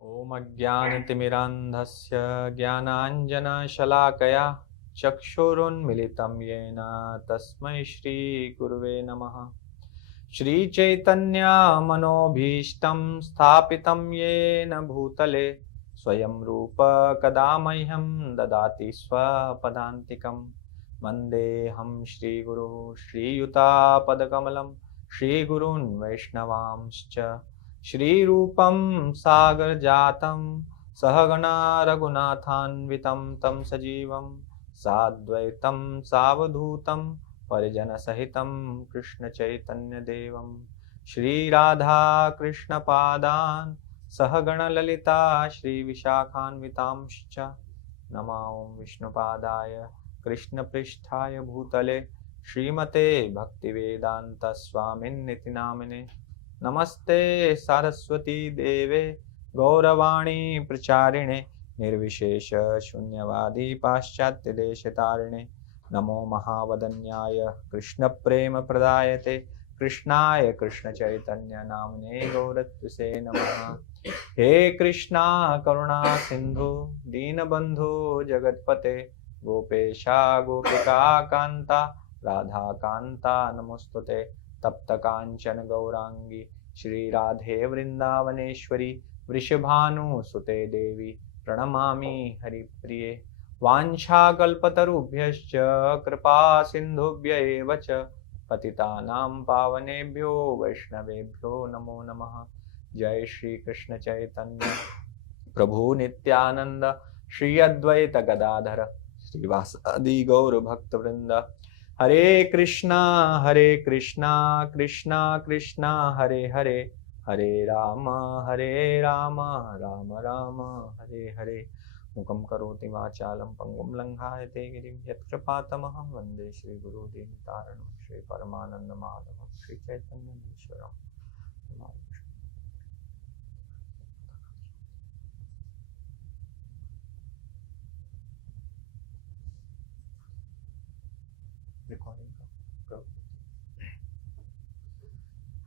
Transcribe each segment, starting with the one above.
ॐ अज्ञानतिमिरान्धस्य ज्ञानाञ्जनशलाकया चक्षुरुन्मिलितं येन तस्मै श्रीगुरुवे नमः। श्रीचैतन्यमनोभीष्टं स्थापितं येन भूतले स्वयं रूप कदा मह्यं ददाति स्वपदान्तिकं। वन्देऽहं श्रीगुरुः श्रीयुतापदकमलं श्रीगुरून् वैष्णवांश्च श्रीरूपं सागरजातं सहगणा रघुनाथान्वितं तं सजीवं साद्वैतं सावधूतं परिजनसहितं कृष्णचैतन्यदेवं श्रीराधाकृष्णपादान् सहगणललिता श्रीविशाखान्वितांश्च नमो विष्णुपादाय कृष्णपृष्ठाय भूतले श्रीमते भक्तिवेदान्तस्वामिन्निति नामिने। नमस्ते सरस्वती देवे गौरवाणी प्रचारिणे निर्विशेष शून्यवादी पाश्चात्य देशतारिणे। नमो महावदन्याय कृष्ण प्रेम प्रदायते कृष्णाय कृष्ण चैतन्य नामने गौरत्वसे नमः। हे कृष्णा करुणा सिंधु दीनबंधु जगतपते गोपेशा गोपिका कांता राधा कांता नमोस्तुते। तप्त कांचन गौरांगी श्री राधे वृंदावनेश्वरी वृषभानुसुते देवी प्रणमामि हरिप्रिये। वाञ्छाकल्पतरुभ्यश्च कृपा सिन्धुभ्य एव च पतितानां पावनेभ्यो वैष्णवेभ्यो नमो नमः। जय श्री कृष्ण चैतन्य प्रभु नित्यानंद श्री अद्वैत गदाधर श्रीवासादि गौर भक्त वृंद। हरे कृष्णा कृष्णा कृष्णा हरे हरे हरे राम राम राम हरे हरे। मुखं करोति वाचालं पंगुं लंघायते गिरिं यत्कृपातमहं वन्दे श्रीगुरुदीनतारणं श्रीपरमानन्दमाधवं श्रीचैतन्येश्वरम्।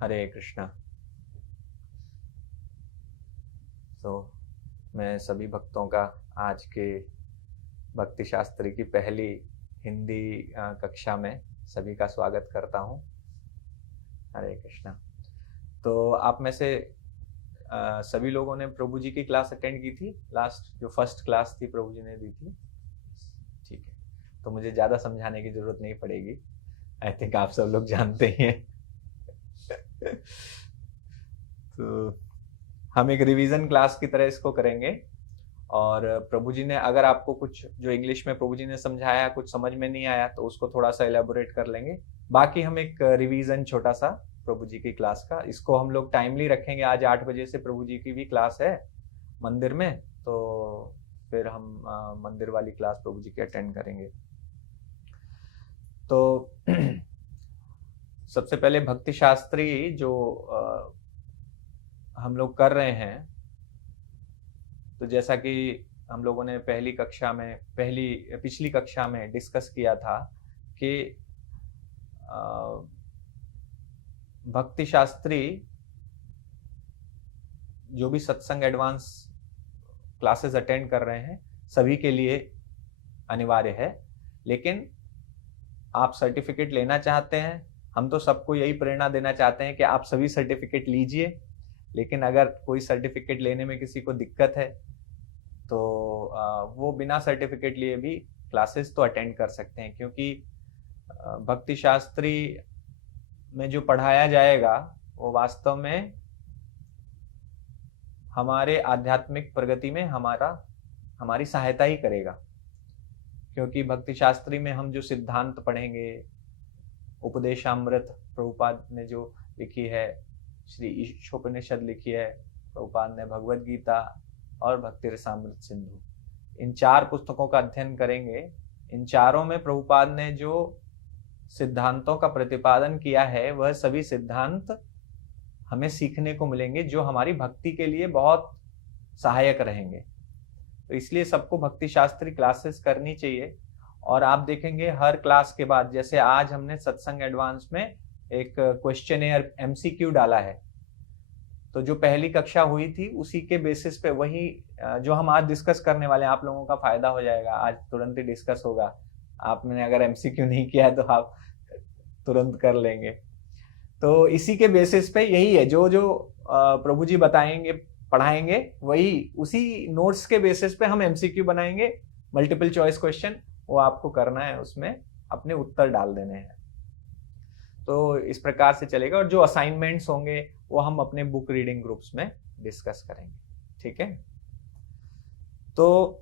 हरे कृष्णा। तो मैं सभी भक्तों का आज के भक्ति शास्त्र की पहली हिंदी कक्षा में सभी का स्वागत करता हूँ। हरे कृष्णा। तो आप में से सभी लोगों ने प्रभु जी की क्लास अटेंड की थी। लास्ट जो फर्स्ट क्लास थी प्रभु जी ने दी थी। ठीक है, तो मुझे ज़्यादा समझाने की जरूरत नहीं पड़ेगी। आई थिंक आप सब लोग जानते ही हैं। तो हम एक रिवीजन क्लास की तरह इसको करेंगे और प्रभु जी ने अगर आपको कुछ जो इंग्लिश में प्रभु जी ने समझाया कुछ समझ में नहीं आया तो उसको थोड़ा सा एलेबोरेट कर लेंगे। बाकी हम एक रिवीजन छोटा सा प्रभु जी की क्लास का, इसको हम लोग टाइमली रखेंगे। आज 8 बजे से प्रभु जी की भी क्लास है मंदिर में, तो फिर हम मंदिर वाली क्लास प्रभु जी की अटेंड करेंगे। तो सबसे पहले भक्ति शास्त्री जो हम लोग कर रहे हैं, तो जैसा कि हम लोगों ने पिछली कक्षा में डिस्कस किया था कि भक्ति शास्त्री जो भी सत्संग एडवांस क्लासेस अटेंड कर रहे हैं सभी के लिए अनिवार्य है। लेकिन आप सर्टिफिकेट लेना चाहते हैं, हम तो सबको यही प्रेरणा देना चाहते हैं कि आप सभी सर्टिफिकेट लीजिए। लेकिन अगर कोई सर्टिफिकेट लेने में किसी को दिक्कत है तो वो बिना सर्टिफिकेट लिए भी क्लासेस तो अटेंड कर सकते हैं, क्योंकि भक्ति शास्त्री में जो पढ़ाया जाएगा वो वास्तव में हमारे आध्यात्मिक प्रगति में हमारी सहायता ही करेगा। क्योंकि भक्ति शास्त्री में हम जो सिद्धांत पढ़ेंगे, उपदेशामृत प्रभुपाद ने जो लिखी है, श्री ईशोपनिषद लिखी है प्रभुपाद ने, भगवद गीता और भक्ति रसामृत सिंधु, इन 4 पुस्तकों का अध्ययन करेंगे। इन चारों में प्रभुपाद ने जो सिद्धांतों का प्रतिपादन किया है वह सभी सिद्धांत हमें सीखने को मिलेंगे जो हमारी भक्ति के लिए बहुत सहायक रहेंगे। तो इसलिए सबको भक्ति शास्त्री क्लासेस करनी चाहिए। और आप देखेंगे हर क्लास के बाद, जैसे आज हमने सत्संग एडवांस में एक क्वेश्चनेयर MCQ डाला है, तो जो पहली कक्षा हुई थी उसी के बेसिस पे वही जो हम आज डिस्कस करने वाले हैं, आप लोगों का फायदा हो जाएगा, आज तुरंत ही डिस्कस होगा। आपने अगर एमसीक्यू नहीं किया है तो आप तुरंत कर लेंगे। तो इसी के बेसिस पे यही है, जो जो प्रभु जी बताएंगे पढ़ाएंगे वही उसी नोट्स के बेसिस पे हम एमसीक्यू बनाएंगे, मल्टीपल चॉइस क्वेश्चन, वो आपको करना है, उसमें अपने उत्तर डाल देने हैं। तो इस प्रकार से चलेगा। और जो असाइनमेंट्स होंगे वो हम अपने बुक रीडिंग ग्रुप्स में डिस्कस करेंगे, ठीक है। तो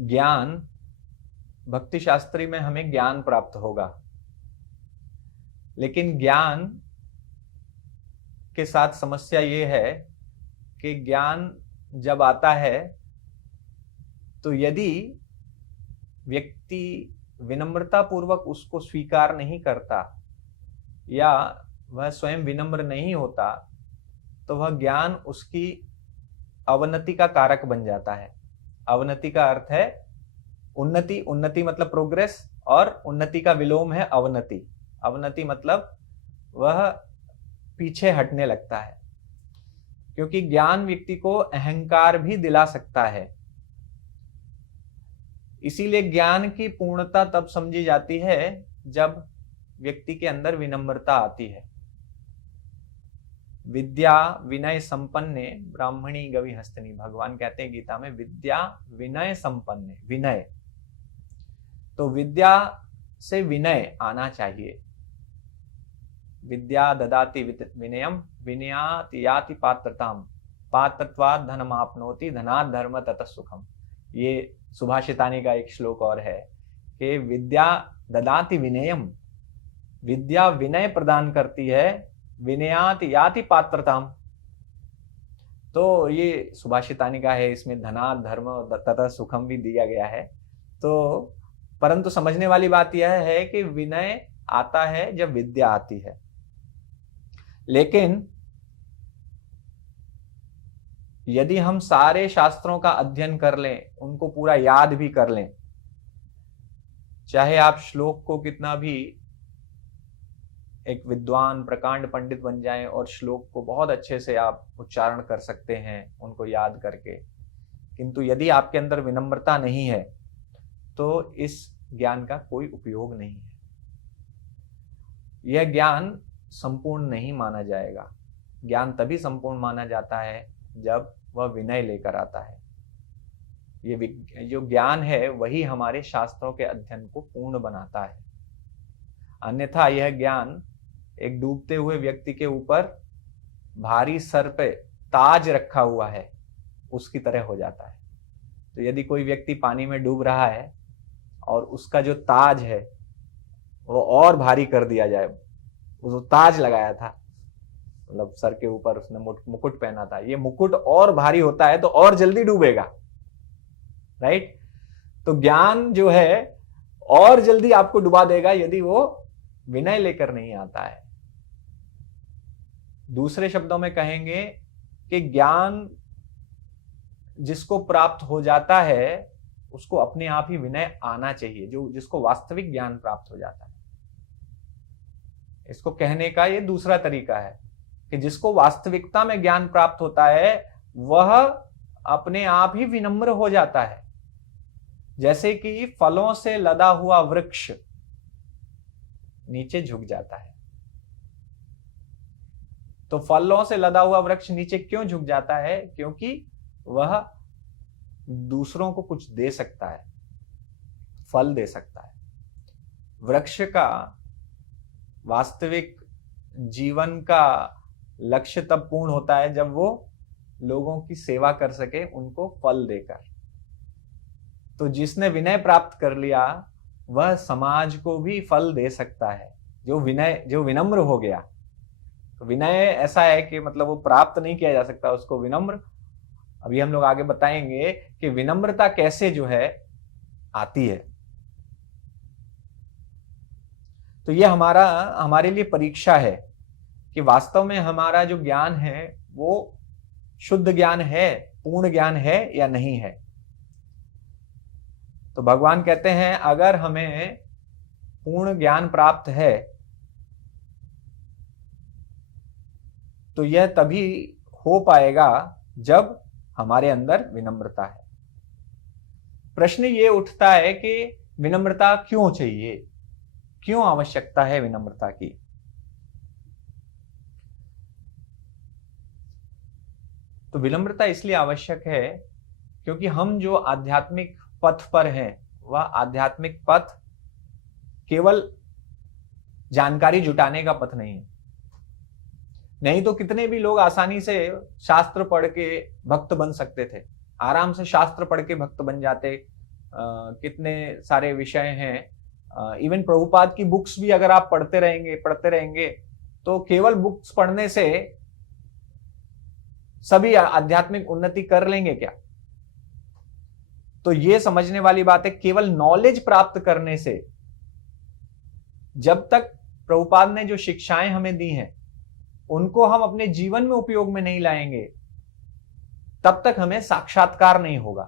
ज्ञान, भक्ति शास्त्री में हमें ज्ञान प्राप्त होगा, लेकिन ज्ञान के साथ समस्या ये है कि ज्ञान जब आता है तो यदि व्यक्ति विनम्रता पूर्वक उसको स्वीकार नहीं करता या वह स्वयं विनम्र नहीं होता तो वह ज्ञान उसकी अवनति का कारक बन जाता है। अवनति का अर्थ है उन्नति, उन्नति मतलब प्रोग्रेस, और उन्नति का विलोम है अवनति। अवनति मतलब वह पीछे हटने लगता है, क्योंकि ज्ञान व्यक्ति को अहंकार भी दिला सकता है। इसीलिए ज्ञान की पूर्णता तब समझी जाती है जब व्यक्ति के अंदर विनम्रता आती है। विद्या विनय संपन्ने ब्राह्मणी गवि हस्तनी, भगवान कहते हैं गीता में, विद्या विनय संपन्ने, विनय। तो विद्या से विनय आना चाहिए। विद्या ददाति विनयम, विनयात याति पात्रताम, पात्रत्वात् धनमाप्नोति, धनात् धर्म ततः सुखम। ये सुभाषितानी का एक श्लोक और है कि विद्या ददाति विनयम, विद्या विनय प्रदान करती है, विनयात याति पात्रताम। तो ये सुभाषितानी का है, इसमें धनात् धर्म ततः सुखम भी दिया गया है। तो परंतु समझने वाली बात यह है कि विनय आता है जब विद्या आती है। लेकिन यदि हम सारे शास्त्रों का अध्ययन कर लें, उनको पूरा याद भी कर लें, चाहे आप श्लोक को कितना भी एक विद्वान प्रकांड पंडित बन जाएं और श्लोक को बहुत अच्छे से आप उच्चारण कर सकते हैं उनको याद करके, किंतु यदि आपके अंदर विनम्रता नहीं है तो इस ज्ञान का कोई उपयोग नहीं है। यह ज्ञान संपूर्ण नहीं माना जाएगा। ज्ञान तभी संपूर्ण माना जाता है जब वह विनय लेकर आता है। ये जो ज्ञान है वही हमारे शास्त्रों के अध्ययन को पूर्ण बनाता है। अन्यथा यह ज्ञान एक डूबते हुए व्यक्ति के ऊपर भारी सर पे ताज रखा हुआ है उसकी तरह हो जाता है। तो यदि कोई व्यक्ति पानी में डूब रहा है और उसका जो ताज है वो और भारी कर दिया जाए, वो ताज लगाया था, मतलब सर के ऊपर उसने मुकुट पहना था, ये मुकुट और भारी होता है तो और जल्दी डूबेगा, राइट। तो ज्ञान जो है और जल्दी आपको डुबा देगा यदि वो विनय लेकर नहीं आता है। दूसरे शब्दों में कहेंगे कि ज्ञान जिसको प्राप्त हो जाता है उसको अपने आप ही विनय आना चाहिए, जो जिसको वास्तविक ज्ञान प्राप्त हो जाता है। इसको कहने का ये दूसरा तरीका है कि जिसको वास्तविकता में ज्ञान प्राप्त होता है वह अपने आप ही विनम्र हो जाता है। जैसे कि फलों से लदा हुआ वृक्ष नीचे झुक जाता है। तो फलों से लदा हुआ वृक्ष नीचे क्यों झुक जाता है? क्योंकि वह दूसरों को कुछ दे सकता है, फल दे सकता है। वृक्ष का वास्तविक जीवन का लक्ष्य तब पूर्ण होता है जब वो लोगों की सेवा कर सके, उनको फल देकर। तो जिसने विनय प्राप्त कर लिया वह समाज को भी फल दे सकता है। जो विनम्र हो गया, तो विनय ऐसा है कि मतलब वो प्राप्त नहीं किया जा सकता, उसको विनम्र, अभी हम लोग आगे बताएंगे कि विनम्रता कैसे जो है आती है। तो ये हमारे लिए परीक्षा है कि वास्तव में हमारा जो ज्ञान है वो शुद्ध ज्ञान है, पूर्ण ज्ञान है या नहीं है। तो भगवान कहते हैं अगर हमें पूर्ण ज्ञान प्राप्त है तो यह तभी हो पाएगा जब हमारे अंदर विनम्रता है। प्रश्न ये उठता है कि विनम्रता क्यों चाहिए, क्यों आवश्यकता है विनम्रता की? तो विनम्रता इसलिए आवश्यक है क्योंकि हम जो आध्यात्मिक पथ पर हैं, वह आध्यात्मिक पथ केवल जानकारी जुटाने का पथ नहीं है। नहीं तो कितने भी लोग आसानी से शास्त्र पढ़ के भक्त बन सकते थे, आराम से शास्त्र पढ़ के भक्त बन जाते। कितने सारे विषय हैं, इवन प्रभुपाद की बुक्स भी अगर आप पढ़ते रहेंगे तो केवल बुक्स पढ़ने से सभी आध्यात्मिक उन्नति कर लेंगे क्या? तो ये समझने वाली बात है, केवल नॉलेज प्राप्त करने से, जब तक प्रभुपाद ने जो शिक्षाएं हमें दी हैं उनको हम अपने जीवन में उपयोग में नहीं लाएंगे, तब तक हमें साक्षात्कार नहीं होगा।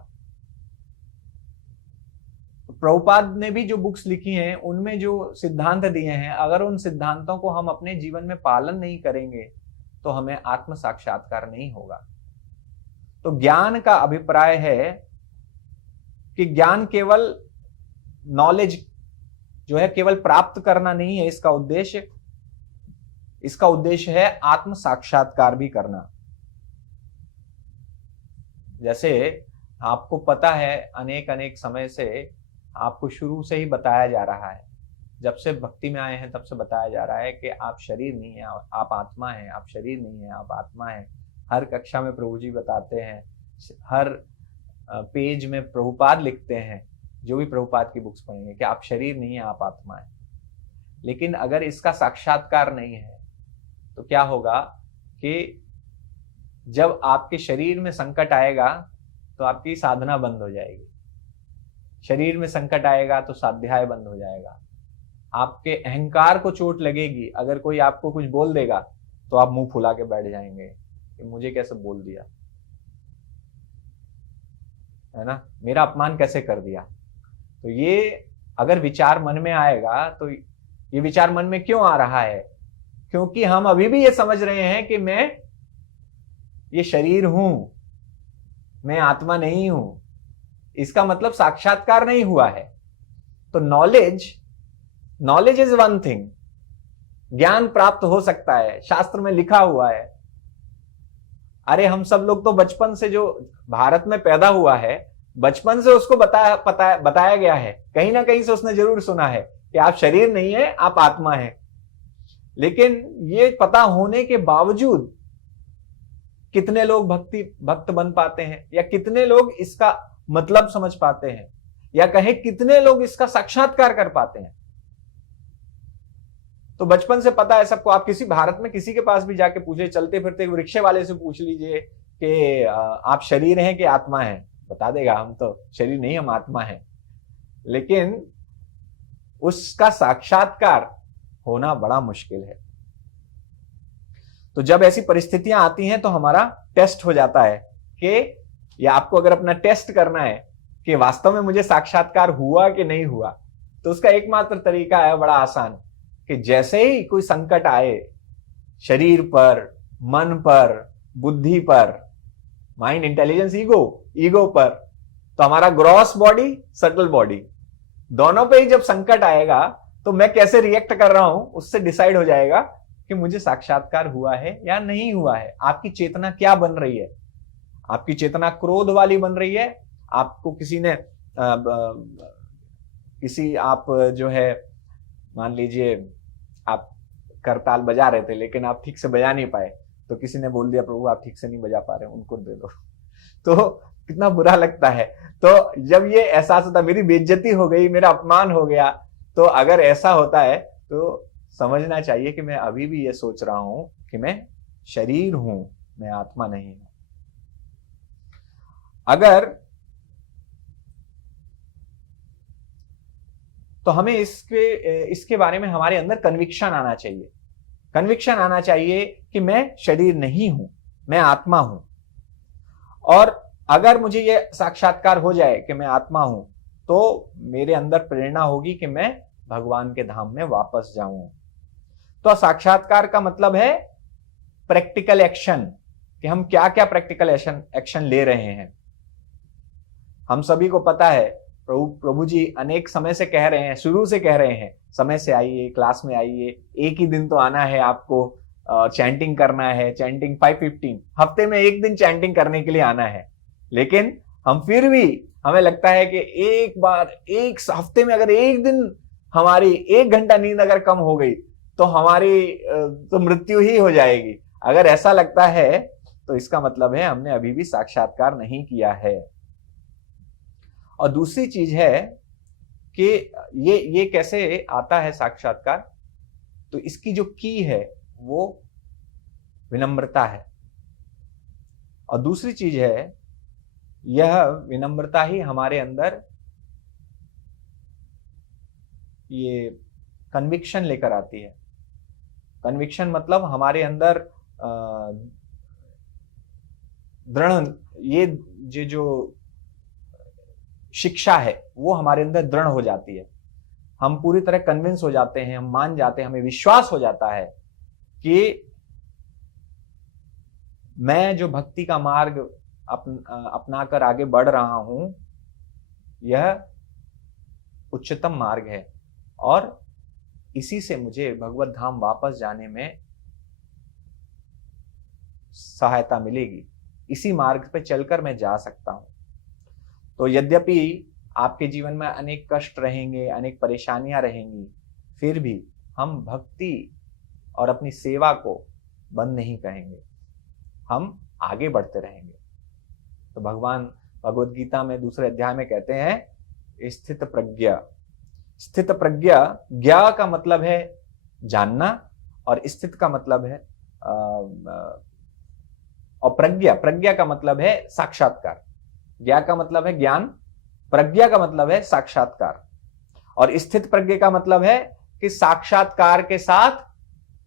प्रभुपाद ने भी जो बुक्स लिखी हैं उनमें जो सिद्धांत दिए हैं, अगर उन सिद्धांतों को हम अपने जीवन में पालन नहीं करेंगे तो हमें आत्म साक्षात्कार नहीं होगा। तो ज्ञान का अभिप्राय है कि ज्ञान केवल नॉलेज जो है केवल प्राप्त करना नहीं है, इसका उद्देश्य है आत्म साक्षात्कार भी करना। जैसे आपको पता है, अनेक समय से आपको शुरू से ही बताया जा रहा है, जब से भक्ति में आए हैं तब से बताया जा रहा है कि आप शरीर नहीं है, आप आत्मा हैं, आप शरीर नहीं है, आप आत्मा हैं। हर कक्षा में प्रभु जी बताते हैं, हर पेज में प्रभुपाद लिखते हैं, जो भी प्रभुपाद की बुक्स पढ़ेंगे, कि आप शरीर नहीं है, आप आत्मा है। लेकिन अगर इसका साक्षात्कार नहीं है तो क्या होगा कि जब आपके शरीर में संकट आएगा तो आपकी साधना बंद हो जाएगी, शरीर में संकट आएगा तो स्वाध्याय बंद हो जाएगा, आपके अहंकार को चोट लगेगी। अगर कोई आपको कुछ बोल देगा तो आप मुंह फुला के बैठ जाएंगे कि मुझे कैसे बोल दिया, है ना, मेरा अपमान कैसे कर दिया। तो ये अगर विचार मन में आएगा तो ये विचार मन में क्यों आ रहा है? क्योंकि हम अभी भी ये समझ रहे हैं कि मैं ये शरीर हूं, मैं आत्मा नहीं हूं। इसका मतलब साक्षात्कार नहीं हुआ है। तो नॉलेज इज वन थिंग, ज्ञान प्राप्त हो सकता है, शास्त्र में लिखा हुआ है। अरे हम सब लोग तो बचपन से, जो भारत में पैदा हुआ है, बचपन से उसको बताया गया है, कहीं ना कहीं से उसने जरूर सुना है कि आप शरीर नहीं है, आप आत्मा है। लेकिन ये पता होने के बावजूद कितने लोग भक्त बन पाते हैं, या कितने लोग इसका मतलब समझ पाते हैं, या कहे कितने लोग इसका साक्षात्कार कर पाते हैं? तो बचपन से पता है सबको। आप किसी भारत में किसी के पास भी जाके पूछे, चलते फिरते रिक्शे वाले से पूछ लीजिए कि आप शरीर हैं कि आत्मा है, बता देगा हम तो शरीर नहीं, हम आत्मा है। लेकिन उसका साक्षात्कार होना बड़ा मुश्किल है। तो जब ऐसी परिस्थितियां आती हैं तो हमारा टेस्ट हो जाता है कि, या आपको अगर अपना टेस्ट करना है कि वास्तव में मुझे साक्षात्कार हुआ कि नहीं हुआ, तो उसका एकमात्र तरीका है बड़ा आसान, कि जैसे ही कोई संकट आए शरीर पर, मन पर, बुद्धि पर, माइंड, इंटेलिजेंस, ईगो पर, तो हमारा ग्रॉस बॉडी, सटल बॉडी, दोनों पे ही जब संकट आएगा तो मैं कैसे रिएक्ट कर रहा हूं उससे डिसाइड हो जाएगा कि मुझे साक्षात्कार हुआ है या नहीं हुआ है। आपकी चेतना क्या बन रही है? आपकी चेतना क्रोध वाली बन रही है? आपको किसी ने आप जो है, मान लीजिए आप करताल बजा रहे थे लेकिन आप ठीक से बजा नहीं पाए, तो किसी ने बोल दिया प्रभु आप ठीक से नहीं बजा पा रहे, उनको दे दो, तो कितना बुरा लगता है। तो जब ये एहसास होता है मेरी बेइज्जती हो गई, मेरा अपमान हो गया, तो अगर ऐसा होता है तो समझना चाहिए कि मैं अभी भी ये सोच रहा हूं कि मैं शरीर हूं, मैं आत्मा नहीं हूं। अगर तो हमें इसके बारे में हमारे अंदर कन्विक्शन आना चाहिए। कन्विक्शन आना चाहिए कि मैं शरीर नहीं हूं, मैं आत्मा हूं। और अगर मुझे यह साक्षात्कार हो जाए कि मैं आत्मा हूं, तो मेरे अंदर प्रेरणा होगी कि मैं भगवान के धाम में वापस जाऊं। तो साक्षात्कार का मतलब है प्रैक्टिकल एक्शन, कि हम क्या क्या प्रैक्टिकल एक्शन ले रहे हैं। हम सभी को पता है, प्रभु जी अनेक समय से कह रहे हैं, शुरू से कह रहे हैं, समय से आइए, क्लास में आइए, एक ही दिन तो आना है आपको, चैंटिंग करना है, चैंटिंग 515, हफ्ते में एक दिन चैंटिंग करने के लिए आना है। लेकिन हम फिर भी, हमें लगता है कि एक बार, एक हफ्ते में अगर एक दिन हमारी 1 घंटा नींद अगर कम हो गई तो हमारी तो मृत्यु ही हो जाएगी। अगर ऐसा लगता है तो इसका मतलब है हमने अभी भी साक्षात्कार नहीं किया है। और दूसरी चीज है कि ये कैसे आता है साक्षात्कार, तो इसकी जो की है वो विनम्रता है। और दूसरी चीज है, यह विनम्रता ही हमारे अंदर ये कन्विक्शन लेकर आती है। कन्विक्शन मतलब हमारे अंदर दृढ़, ये जो शिक्षा है वो हमारे अंदर दृढ़ हो जाती है। हम पूरी तरह कन्विंस हो जाते हैं, हम मान जाते हैं, हमें विश्वास हो जाता है कि मैं जो भक्ति का मार्ग अपनाकर आगे बढ़ रहा हूं, यह उच्चतम मार्ग है और इसी से मुझे भगवत धाम वापस जाने में सहायता मिलेगी, इसी मार्ग पे चलकर मैं जा सकता हूं। तो यद्यपि आपके जीवन में अनेक कष्ट रहेंगे, अनेक परेशानियां रहेंगी, फिर भी हम भक्ति और अपनी सेवा को बंद नहीं करेंगे, हम आगे बढ़ते रहेंगे। तो भगवान भगवद गीता में 2 अध्याय में कहते हैं स्थित प्रज्ञा। स्थित प्रज्ञा, ज्ञा का मतलब है जानना और स्थित का मतलब है और प्रज्ञा का मतलब है साक्षात्कार। ज्ञा का मतलब है ज्ञान, प्रज्ञा का मतलब है साक्षात्कार, और स्थित प्रज्ञा का मतलब है कि साक्षात्कार के साथ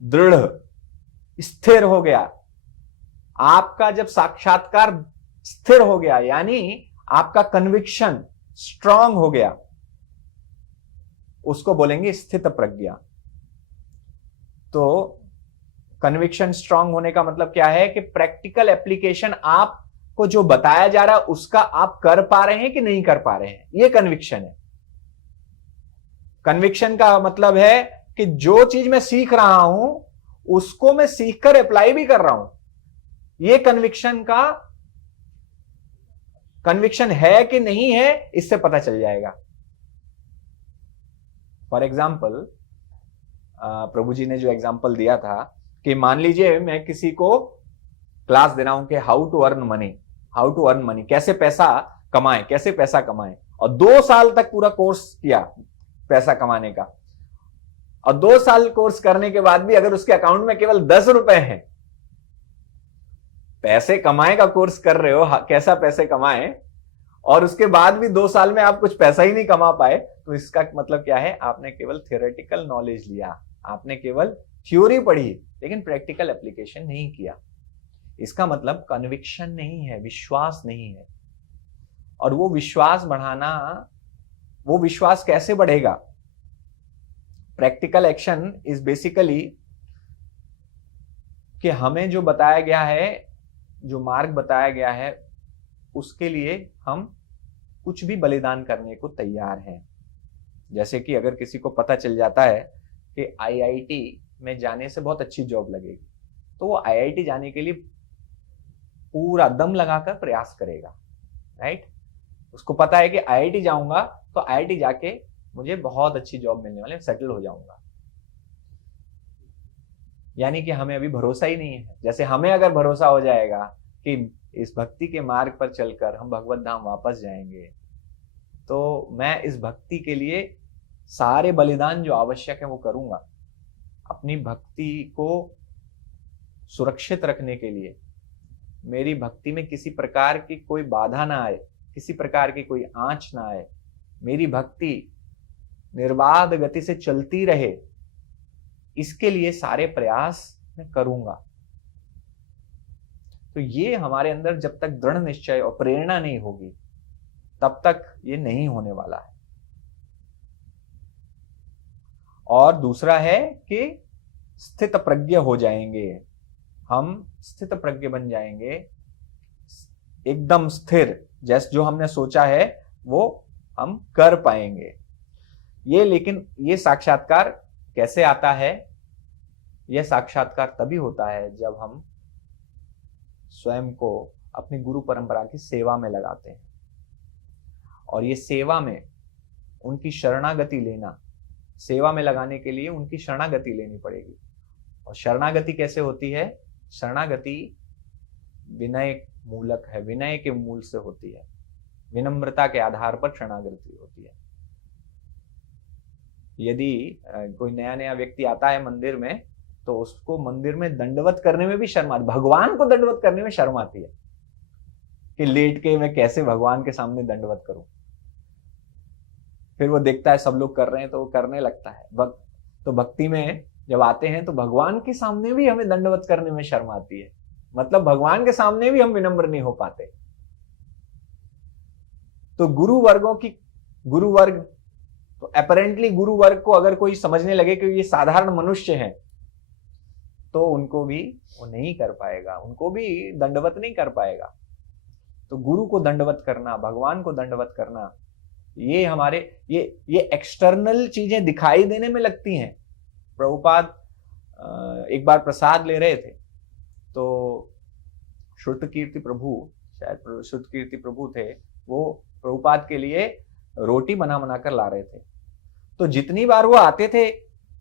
दृढ़ स्थिर हो गया। आपका जब साक्षात्कार स्थिर हो गया, यानी आपका कन्विक्शन स्ट्रांग हो गया, उसको बोलेंगे स्थित प्रज्ञा। तो कन्विक्शन स्ट्रांग होने का मतलब क्या है कि प्रैक्टिकल एप्लीकेशन आपको जो बताया जा रहा है उसका आप कर पा रहे हैं कि नहीं कर पा रहे हैं, ये कन्विक्शन है। कन्विक्शन का मतलब है कि जो चीज मैं सीख रहा हूं उसको मैं सीखकर अप्लाई भी कर रहा हूं। ये कन्विक्शन है कि नहीं है, इससे पता चल जाएगा। फॉर एग्जाम्पल, प्रभु जी ने जो एग्जाम्पल दिया था कि मान लीजिए मैं किसी को क्लास दे रहा हूं कि हाउ टू अर्न मनी, कैसे पैसा कमाएं, और 2 साल तक पूरा कोर्स किया पैसा कमाने का, और 2 साल कोर्स करने के बाद भी अगर उसके अकाउंट में केवल 10 रुपए हैं, पैसे कमाए का कोर्स कर रहे हो, कैसा पैसे कमाए, और उसके बाद भी 2 साल में आप कुछ पैसा ही नहीं कमा पाए, तो इसका मतलब क्या है, आपने केवल थियोरेटिकल नॉलेज लिया, आपने केवल थ्योरी पढ़ी लेकिन प्रैक्टिकल एप्लीकेशन नहीं किया। इसका मतलब कन्विक्शन नहीं है, विश्वास नहीं है। और वो विश्वास कैसे बढ़ेगा? प्रैक्टिकल एक्शन इज बेसिकली कि हमें जो बताया गया है, जो मार्ग बताया गया है, उसके लिए हम कुछ भी बलिदान करने को तैयार हैं। जैसे कि अगर किसी को पता चल जाता है कि आईआईटी में जाने से बहुत अच्छी जॉब लगेगी, तो वो आईआईटी जाने के लिए पूरा दम लगाकर प्रयास करेगा, राइट? उसको पता है कि आईआईटी जाऊंगा तो आईआईटी जाके मुझे बहुत अच्छी जॉब मिलने वाली है, सेटल हो जाऊंगा। यानी कि हमें अभी भरोसा ही नहीं है। जैसे हमें अगर भरोसा हो जाएगा कि इस भक्ति के मार्ग पर चलकर हम भगवत धाम वापस जाएंगे, तो मैं इस भक्ति के लिए सारे बलिदान जो आवश्यक है वो करूंगा। अपनी भक्ति को सुरक्षित रखने के लिए, मेरी भक्ति में किसी प्रकार की कोई बाधा ना आए, किसी प्रकार की कोई आंच ना आए, मेरी भक्ति निर्बाध गति से चलती रहे, इसके लिए सारे प्रयास मैं करूंगा। तो ये हमारे अंदर जब तक दृढ़ निश्चय और प्रेरणा नहीं होगी, तब तक ये नहीं होने वाला है। और दूसरा है कि स्थित प्रज्ञ हो जाएंगे, हम स्थित प्रज्ञ बन जाएंगे, एकदम स्थिर, जैसे जो हमने सोचा है वो हम कर पाएंगे। लेकिन ये साक्षात्कार कैसे आता है? यह साक्षात्कार तभी होता है जब हम स्वयं को अपनी गुरु परंपरा की सेवा में लगाते हैं। और ये सेवा में उनकी शरणागति लेना, सेवा में लगाने के लिए उनकी शरणागति लेनी पड़ेगी। और शरणागति कैसे होती है? शरणागति विनय मूलक है, विनय के मूल से होती है, विनम्रता के आधार पर शरणागति होती है। यदि कोई नया नया व्यक्ति आता है मंदिर में, तो उसको मंदिर में दंडवत करने में भी शर्म आती, भगवान को दंडवत करने में शर्म आती है कि लेट के मैं कैसे भगवान के सामने दंडवत करूं। फिर वो देखता है सब लोग कर रहे हैं तो वो करने लगता है। तो भक्ति में जब आते हैं तो भगवान के सामने भी हमें दंडवत करने में शर्म आती है, मतलब भगवान के सामने भी हम विनम्र नहीं हो पाते। तो गुरु वर्ग तो अपेरेंटली गुरु वर्ग को अगर कोई समझने लगे कि ये साधारण मनुष्य हैं, तो उनको भी वो नहीं कर पाएगा, उनको भी दंडवत नहीं कर पाएगा। तो गुरु को दंडवत करना, भगवान को दंडवत करना, ये हमारे ये एक्सटर्नल चीजें दिखाई देने में लगती हैं। प्रभुपाद एक बार प्रसाद ले रहे थे, तो श्रुतकीर्ति प्रभु, शायद श्रुतकीर्ति प्रभु थे, वो प्रभुपाद के लिए रोटी बना कर ला रहे थे। तो जितनी बार वो आते थे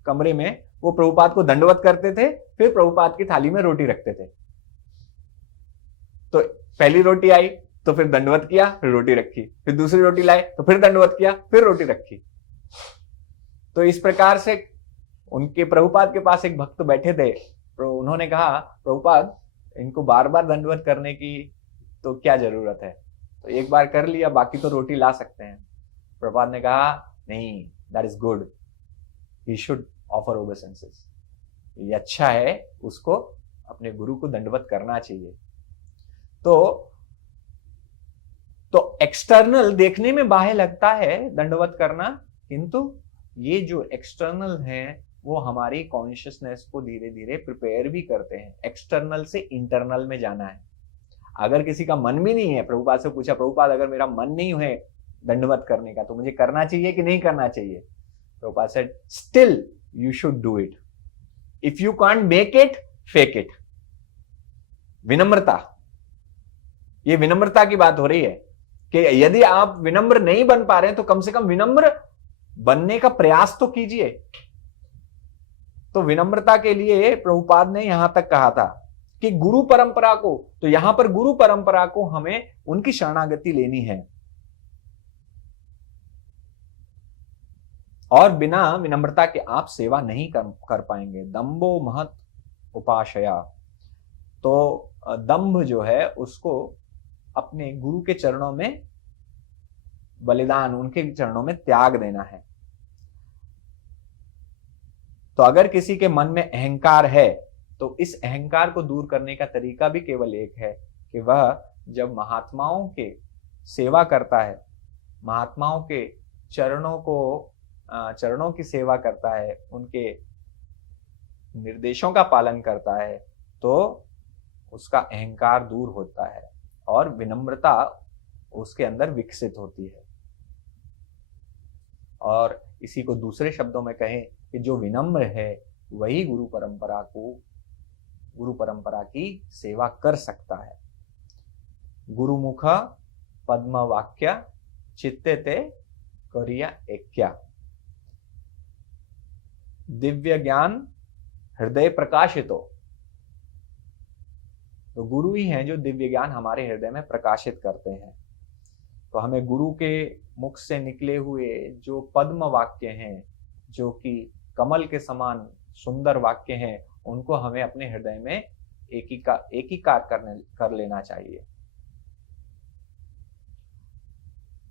कमरे में, वो प्रभुपाद को दंडवत करते थे, फिर प्रभुपाद की थाली में रोटी रखते थे। तो पहली रोटी आई तो फिर दंडवत किया, फिर रोटी रखी, फिर दूसरी रोटी लाए तो फिर दंडवत किया, फिर रोटी रखी। तो इस प्रकार से उनके प्रभुपाद के पास एक भक्त बैठे थे, तो उन्होंने कहा, प्रभुपाद इनको बार बार दंडवत करने की तो क्या जरूरत है, तो एक बार कर लिया, बाकी तो रोटी ला सकते हैं। प्रभुपाद ने कहा, नहीं, that is good, he should offer obeisances. ये अच्छा है, उसको अपने गुरु को दंडवत करना चाहिए। तो एक्सटर्नल देखने में बाह्य लगता है दंडवत करना, किंतु ये जो एक्सटर्नल है वो हमारी कॉन्शियसनेस को धीरे धीरे प्रिपेयर भी करते हैं। एक्सटर्नल से इंटरनल में जाना है। अगर किसी का मन भी नहीं है, प्रभुपाद से पूछा, प्रभुपाद अगर मेरा मन नहीं है दंडवत करने का तो मुझे करना चाहिए कि नहीं करना चाहिए? Prabhupada said, still you should do it, if you can't make it, fake it. विनम्रता, ये विनम्रता की बात हो रही है कि यदि आप विनम्र नहीं बन पा रहे हैं तो कम से कम विनम्र बनने का प्रयास तो कीजिए। तो विनम्रता के लिए प्रभुपाद ने यहां तक कहा था कि गुरु परंपरा को, तो यहां पर गुरु परंपरा को हमें उनकी शरणागति लेनी है, और बिना विनम्रता के आप सेवा नहीं कर पाएंगे। दंभो महत उपाशया, तो दंभ जो है उसको अपने गुरु के चरणों में बलिदान, उनके चरणों में त्याग देना है। तो अगर किसी के मन में अहंकार है तो इस अहंकार को दूर करने का तरीका भी केवल एक है कि वह जब महात्माओं के सेवा करता है, महात्माओं के चरणों की सेवा करता है, उनके निर्देशों का पालन करता है, तो उसका अहंकार दूर होता है और विनम्रता उसके अंदर विकसित होती है। और इसी को दूसरे शब्दों में कहें कि जो विनम्र है वही गुरु परंपरा की सेवा कर सकता है। गुरुमुख पद्म वाक्य चित्ते ते करिया एक्या, दिव्य ज्ञान हृदय प्रकाशितो। तो गुरु ही हैं जो दिव्य ज्ञान हमारे हृदय में प्रकाशित करते हैं। तो हमें गुरु के मुख से निकले हुए जो पद्म वाक्य हैं, जो कि कमल के समान सुंदर वाक्य हैं, उनको हमें अपने हृदय में एकीकार कर लेना चाहिए।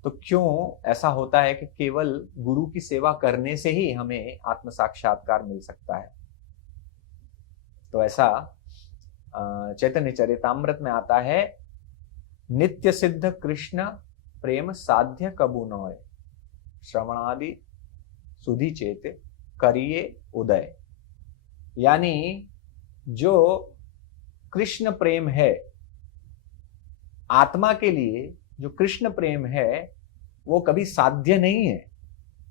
तो क्यों ऐसा होता है कि केवल गुरु की सेवा करने से ही हमें आत्म साक्षात्कार मिल सकता है? तो ऐसा चैतन्य चरितामृत में आता है, नित्य सिद्ध कृष्ण प्रेम साध्य कबू नोय, श्रवणादि सुधि चेत करिए उदय। यानी जो कृष्ण प्रेम है, आत्मा के लिए जो कृष्ण प्रेम है वो कभी साध्य नहीं है।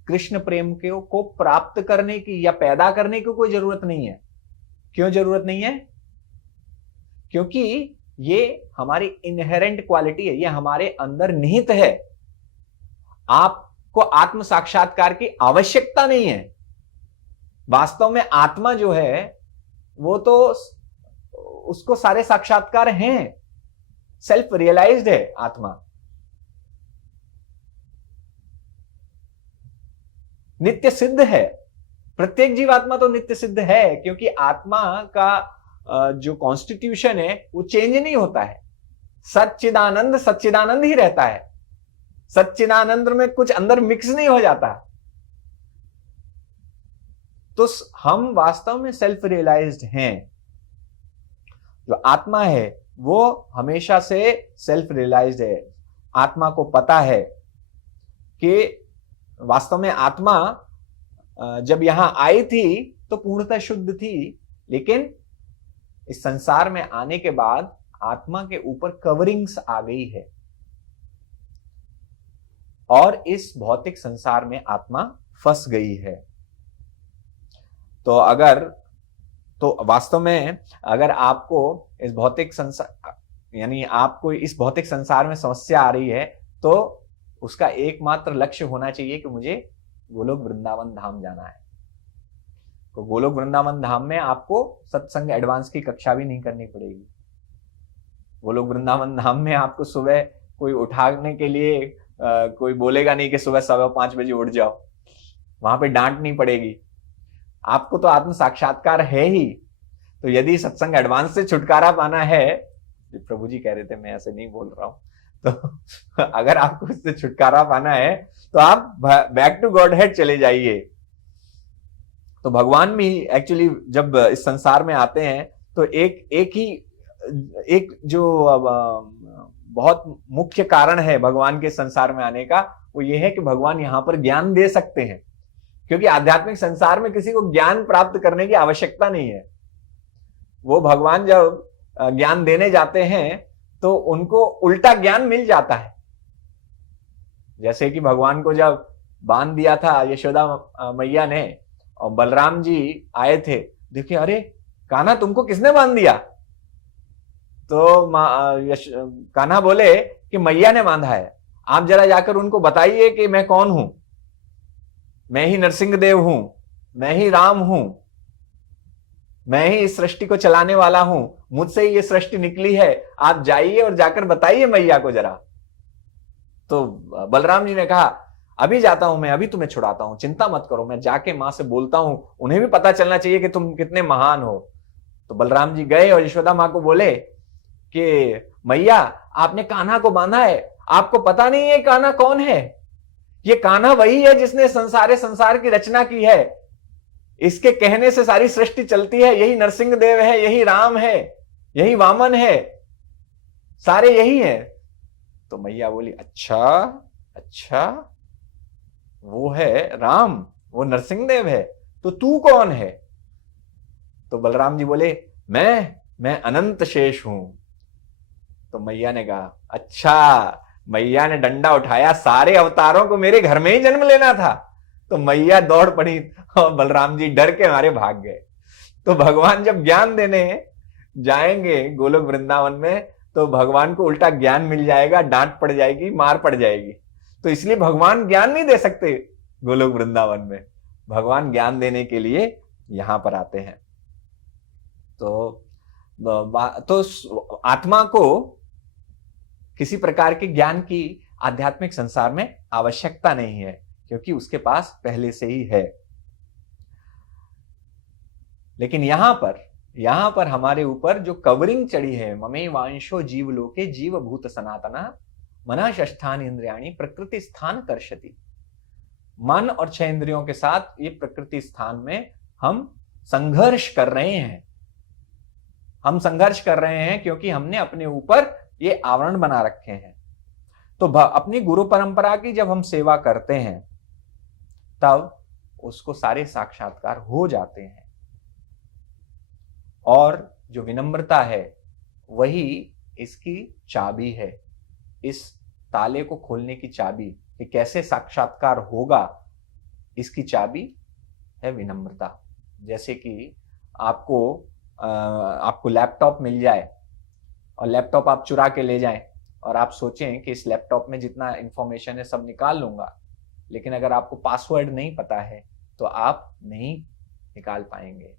कृष्ण प्रेम को प्राप्त करने की या पैदा करने की कोई जरूरत नहीं है। क्यों जरूरत नहीं है? क्योंकि ये हमारी इनहेरेंट क्वालिटी है, ये हमारे अंदर निहित है। आपको आत्म साक्षात्कार की आवश्यकता नहीं है। वास्तव में आत्मा जो है वो तो उसको सारे साक्षात्कार हैं, सेल्फ रियलाइज्ड है आत्मा। नित्य सिद्ध है, प्रत्येक जीवात्मा तो नित्य सिद्ध है, क्योंकि आत्मा का जो कॉन्स्टिट्यूशन है वो चेंज नहीं होता है। सच्चिदानंद सच्चिदानंद ही रहता है, सच्चिदानंद में कुछ अंदर मिक्स नहीं हो जाता। तो हम वास्तव में सेल्फ रियलाइज्ड हैं। जो आत्मा है वो हमेशा से सेल्फ रियलाइज्ड है। आत्मा को पता है कि वास्तव में आत्मा जब यहां आई थी तो पूर्णतः शुद्ध थी, लेकिन इस संसार में आने के बाद आत्मा के ऊपर कवरिंग्स आ गई है और इस भौतिक संसार में आत्मा फंस गई है। तो वास्तव में अगर आपको इस भौतिक संसार यानी आपको इस भौतिक संसार में समस्या आ रही है तो उसका एकमात्र लक्ष्य होना चाहिए कि मुझे गोलोक वृंदावन धाम जाना है। तो गोलोक वृंदावन धाम में आपको सत्संग एडवांस की कक्षा भी नहीं करनी पड़ेगी। गोलोक वृंदावन धाम में आपको सुबह कोई उठाने के लिए कोई बोलेगा नहीं कि सुबह 5:15 बजे उठ जाओ, वहां पे डांट नहीं पड़ेगी। आपको तो आत्म साक्षात्कार है ही। तो यदि सत्संग एडवांस से छुटकारा पाना है, प्रभु जी कह रहे थे, मैं ऐसे नहीं बोल रहा हूं, तो अगर आपको इससे छुटकारा पाना है तो आप बैक टू गॉड हेड चले जाइए। तो भगवान भी एक्चुअली जब इस संसार में आते हैं तो एक जो बहुत मुख्य कारण है भगवान के संसार में आने का, वो ये है कि भगवान यहां पर ज्ञान दे सकते हैं, क्योंकि आध्यात्मिक संसार में किसी को ज्ञान प्राप्त करने की आवश्यकता नहीं है। वो भगवान जब ज्ञान देने जाते हैं तो उनको उल्टा ज्ञान मिल जाता है। जैसे कि भगवान को जब बांध दिया था यशोदा मैया ने और बलराम जी आए थे, देखिए अरे कान्हा तुमको किसने बांध दिया? तो कान्हा बोले कि मैया ने बांधा है, आप जरा जाकर उनको बताइए कि मैं कौन हूं, मैं ही नरसिंह देव हूं, मैं ही राम हूं, मैं ही इस सृष्टि को चलाने वाला हूं, मुझसे ही ये सृष्टि निकली है, आप जाइए और जाकर बताइए मैया को जरा। तो बलराम जी ने कहा अभी जाता हूं मैं, अभी तुम्हें छुड़ाता हूं, चिंता मत करो, मैं जाके मां से बोलता हूं, उन्हें भी पता चलना चाहिए कि तुम कितने महान हो। तो बलराम जी गए और यशोदा मां को बोले कि मैया आपने कान्हा को बांधा है, आपको पता नहीं है कान्हा कौन है? ये कान्हा वही है जिसने संसार की रचना की है, इसके कहने से सारी सृष्टि चलती है, यही नरसिंह देव है, यही राम है, यही वामन है, सारे यही है। तो मैया बोली अच्छा वो है राम, वो नरसिंह देव है, तो तू कौन है? तो बलराम जी बोले मैं अनंत शेष हूं। तो मैया ने कहा अच्छा, मैया ने डंडा उठाया, सारे अवतारों को मेरे घर में ही जन्म लेना था। तो मैया दौड़ पड़ी और बलराम जी डर के मारे भाग गए। तो भगवान जब ज्ञान देने जाएंगे गोलोक वृंदावन में तो भगवान को उल्टा ज्ञान मिल जाएगा, डांट पड़ जाएगी, मार पड़ जाएगी। तो इसलिए भगवान ज्ञान नहीं दे सकते गोलोक वृंदावन में, भगवान ज्ञान देने के लिए यहां पर आते हैं। तो आत्मा को किसी प्रकार के ज्ञान की आध्यात्मिक संसार में आवश्यकता नहीं है, क्योंकि उसके पास पहले से ही है। लेकिन यहां पर हमारे ऊपर जो कवरिंग चढ़ी है, ममे वांशो जीवलोके जीवभूत सनातना मना षष्ठान इंद्रियाणी प्रकृति स्थान कर्षति। मन और 6 इंद्रियों के साथ ये प्रकृति स्थान में हम संघर्ष कर रहे हैं। हम संघर्ष कर रहे हैं क्योंकि हमने अपने ऊपर ये आवरण बना रखे हैं। तो अपनी गुरु परंपरा की जब हम सेवा करते हैं तब उसको सारे साक्षात्कार हो जाते हैं। और जो विनम्रता है वही इसकी चाबी है, इस ताले को खोलने की चाबी कि कैसे साक्षात्कार होगा, इसकी चाबी है विनम्रता। जैसे कि आपको लैपटॉप मिल जाए और लैपटॉप आप चुरा के ले जाएं और आप सोचें कि इस लैपटॉप में जितना इंफॉर्मेशन है सब निकाल लूंगा, लेकिन अगर आपको पासवर्ड नहीं पता है तो आप नहीं निकाल पाएंगे।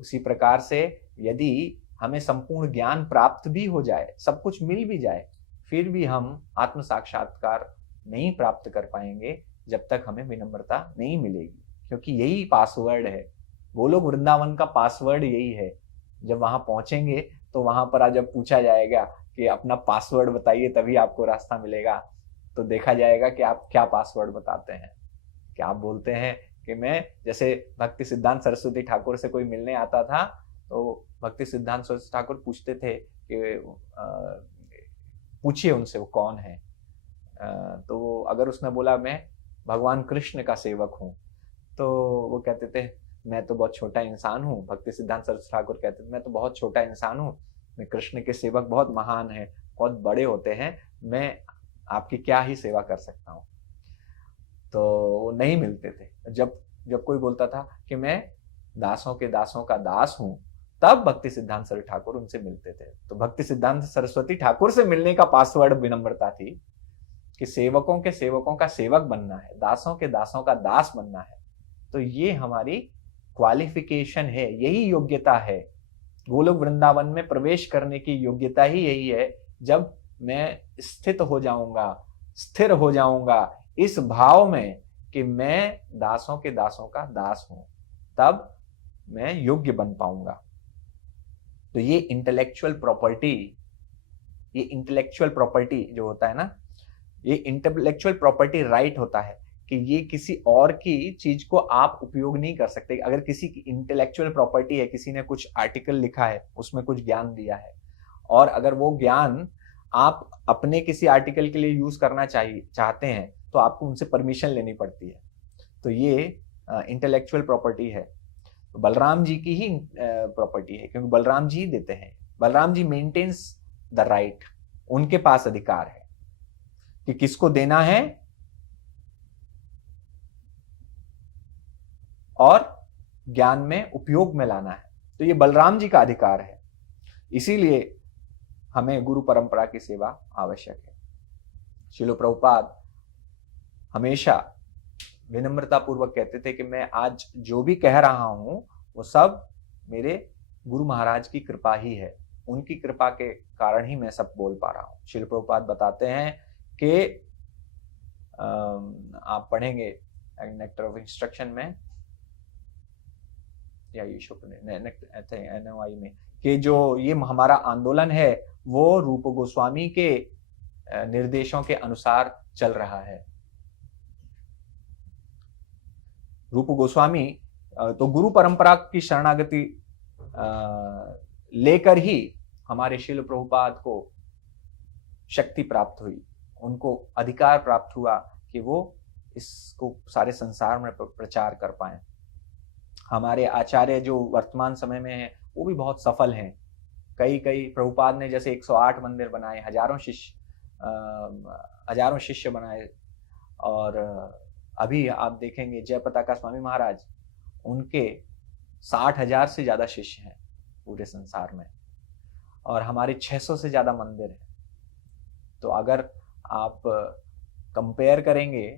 उसी प्रकार से यदि हमें संपूर्ण ज्ञान प्राप्त भी हो जाए, सब कुछ मिल भी जाए, फिर भी हम आत्म साक्षात्कार नहीं प्राप्त कर पाएंगे जब तक हमें विनम्रता नहीं मिलेगी, क्योंकि यही पासवर्ड है। गोलोक वृंदावन का पासवर्ड यही है। जब वहां पहुंचेंगे तो वहां पर आज जब पूछा जाएगा कि अपना पासवर्ड बताइए तभी आपको रास्ता मिलेगा, तो देखा जाएगा कि आप क्या पासवर्ड बताते हैं। क्या आप बोलते हैं कि मैं, जैसे भक्ति सिद्धांत सरस्वती ठाकुर से कोई मिलने आता था तो भक्ति सिद्धांत सरस्वती ठाकुर पूछते थे कि पूछिए उनसे वो कौन है। तो अगर उसने बोला मैं भगवान कृष्ण का सेवक हूँ, तो वो कहते थे मैं तो बहुत छोटा इंसान हूँ। भक्ति सिद्धांत सरस्वती ठाकुर कहते थे मैं तो बहुत छोटा इंसान हूँ, मैं कृष्ण के सेवक बहुत महान है, बहुत बड़े होते हैं, मैं आपकी क्या ही सेवा कर सकता हूँ। तो वो नहीं मिलते थे। जब जब कोई बोलता था कि मैं दासों के दासों का दास हूँ, तब भक्ति सिद्धांत सरस्वती ठाकुर उनसे मिलते थे। तो भक्ति सिद्धांत सरस्वती ठाकुर से मिलने का पासवर्ड विनम्रता थी कि सेवकों के सेवकों का सेवक बनना है, दासों के दासों का दास बनना है। तो ये हमारी क्वालिफिकेशन है, यही योग्यता है। गोलोक वृंदावन में प्रवेश करने की योग्यता ही यही है। जब मैं स्थित हो जाऊंगा, स्थिर हो जाऊंगा इस भाव में कि मैं दासों के दासों का दास हूं, तब मैं योग्य बन पाऊंगा। तो ये इंटेलेक्चुअल प्रॉपर्टी जो होता है ना, ये इंटेलेक्चुअल प्रॉपर्टी राइट होता है कि ये किसी और की चीज को आप उपयोग नहीं कर सकते। अगर किसी की इंटेलेक्चुअल प्रॉपर्टी है, किसी ने कुछ आर्टिकल लिखा है, उसमें कुछ ज्ञान दिया है, और अगर वो ज्ञान आप अपने किसी आर्टिकल के लिए यूज करना चाहते हैं तो आपको उनसे परमिशन लेनी पड़ती है। तो ये इंटेलेक्चुअल प्रॉपर्टी है, तो बलराम जी की ही प्रॉपर्टी है, क्योंकि बलराम जी ही देते हैं। Balram ji maintains the right, उनके पास अधिकार है कि किसको देना है और ज्ञान में उपयोग में लाना है। तो ये बलराम जी का अधिकार है। इसीलिए हमें गुरु परंपरा की सेवा आवश्यक है। श्रील प्रभुपाद हमेशा विनम्रता पूर्वक कहते थे कि मैं आज जो भी कह रहा हूं वो सब मेरे गुरु महाराज की कृपा ही है, उनकी कृपा के कारण ही मैं सब बोल पा रहा हूं। श्रील प्रभुपाद बताते हैं कि आप पढ़ेंगे नेक्टर ऑफ इंस्ट्रक्शन में या एनओआई में कि जो ये हमारा आंदोलन है वो रूप गोस्वामी के निर्देशों के अनुसार चल रहा है। रूप गोस्वामी तो गुरु परंपरा की शरणागति लेकर ही हमारे श्रील प्रभुपाद को शक्ति प्राप्त हुई, उनको अधिकार प्राप्त हुआ कि वो इसको सारे संसार में प्रचार कर पाए। हमारे आचार्य जो वर्तमान समय में हैं वो भी बहुत सफल हैं। कई प्रभुपाद ने जैसे 108 मंदिर बनाए, हजारों शिष्य बनाए, और अभी आप देखेंगे जय पताका स्वामी महाराज, उनके 60,000 से ज्यादा शिष्य हैं पूरे संसार में, और हमारे 600 से ज्यादा मंदिर हैं। तो अगर आप कंपेयर करेंगे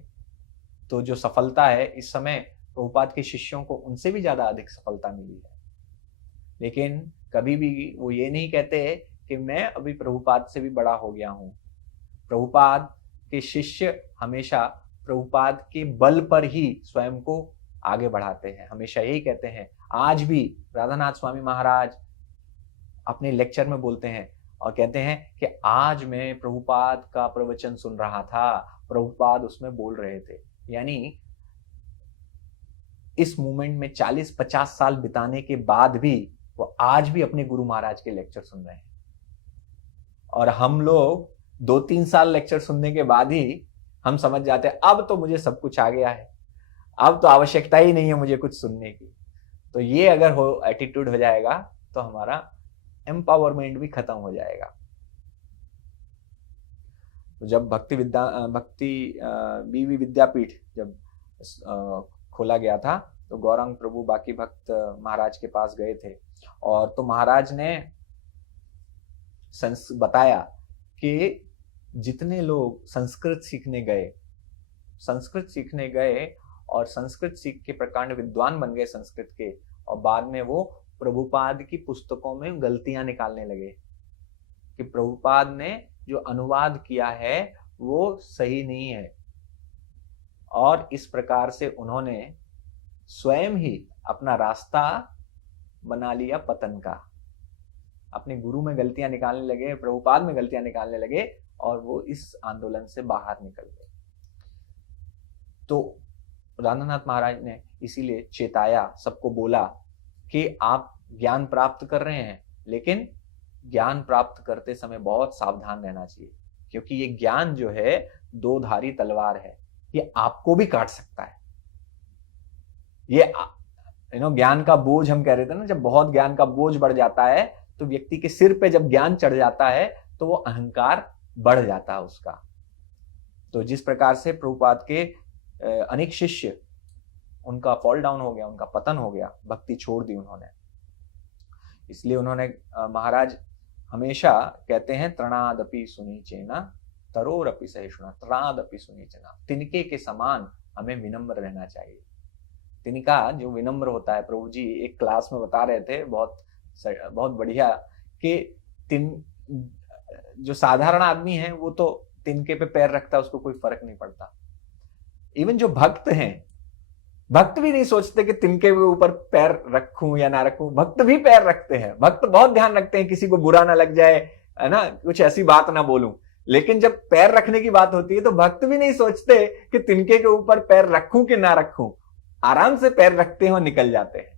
तो जो सफलता है इस समय प्रभुपाद के शिष्यों को उनसे भी ज्यादा अधिक सफलता मिली है। लेकिन कभी भी वो ये नहीं कहते कि मैं अभी प्रभुपाद से भी बड़ा हो गया हूँ। प्रभुपाद के शिष्य हमेशा प्रभुपाद के बल पर ही स्वयं को आगे बढ़ाते हैं, हमेशा यही कहते हैं। आज भी राधानाथ स्वामी महाराज अपने लेक्चर में बोलते हैं और कहते हैं कि आज मैं प्रभुपाद का प्रवचन सुन रहा था, प्रभुपाद उसमें बोल रहे थे। यानी इस मूवमेंट में 40-50 साल बिताने के बाद भी वो आज भी अपने गुरु महाराज के लेक्चर सुन रहे हैं। और हम लोग 2-3 साल लेक्चर सुनने के बाद ही हम समझ जाते हैं अब तो मुझे सब कुछ आ गया है, अब तो आवश्यकता ही नहीं है मुझे कुछ सुनने की। तो ये अगर एटीट्यूड हो जाएगा तो हमारा एम्पावरमेंट भी खत्म हो जाएगा। तो जब बीवी विद्यापीठ जब खोला गया था तो गौरांग प्रभु बाकी भक्त महाराज के पास गए थे, और तो महाराज ने बताया कि जितने लोग संस्कृत सीखने गए और संस्कृत सीख के प्रकांड विद्वान बन गए संस्कृत के, और बाद में वो प्रभुपाद की पुस्तकों में गलतियां निकालने लगे कि प्रभुपाद ने जो अनुवाद किया है वो सही नहीं है, और इस प्रकार से उन्होंने स्वयं ही अपना रास्ता बना लिया पतन का। अपने गुरु में गलतियां निकालने लगे, प्रभुपाद में गलतियां निकालने लगे, और वो इस आंदोलन से बाहर निकल गए। तो राधानाथ महाराज ने इसीलिए चेताया, सबको बोला कि आप ज्ञान प्राप्त कर रहे हैं, लेकिन ज्ञान प्राप्त करते समय बहुत सावधान रहना चाहिए, क्योंकि ये ज्ञान जो है दो धारी तलवार है, ये आपको भी काट सकता है। ये ज्ञान का बोझ हम कह रहे थे ना, जब बहुत ज्ञान का बोझ बढ़ जाता है तो व्यक्ति के सिर पे जब ज्ञान चढ़ जाता है तो वो अहंकार बढ़ जाता है उसका। तो जिस प्रकार से प्रभुपाद के अनेक शिष्य, उनका फॉल डाउन हो गया, उनका पतन हो गया, भक्ति छोड़ दी उन्होंने। इसलिए उन्होंने महाराज हमेशा कहते हैं तृणादपि सुनीचेना तरोरपि सहिष्णुना, तृणादपि सुनीचेना, तिनके के समान हमें विनम्र रहना चाहिए। तिनका जो विनम्र होता है, प्रभु जी एक क्लास में बता रहे थे, बहुत बढ़िया, कि जो साधारण आदमी है वो तो तिनके पे पैर रखता है, उसको कोई फर्क नहीं पड़ता। इवन जो भक्त हैं, भक्त भी नहीं सोचते कि तिनके के ऊपर पैर रखूं या ना रखूं, भक्त भी पैर रखते हैं। भक्त बहुत ध्यान रखते हैं किसी को बुरा ना लग जाए, है ना, कुछ ऐसी बात ना बोलूं। लेकिन जब पैर रखने की बात होती है तो भक्त भी नहीं सोचते कि तिनके के ऊपर पैर रखूं कि ना रखूं, आराम से पैर रखते हैं और निकल जाते हैं।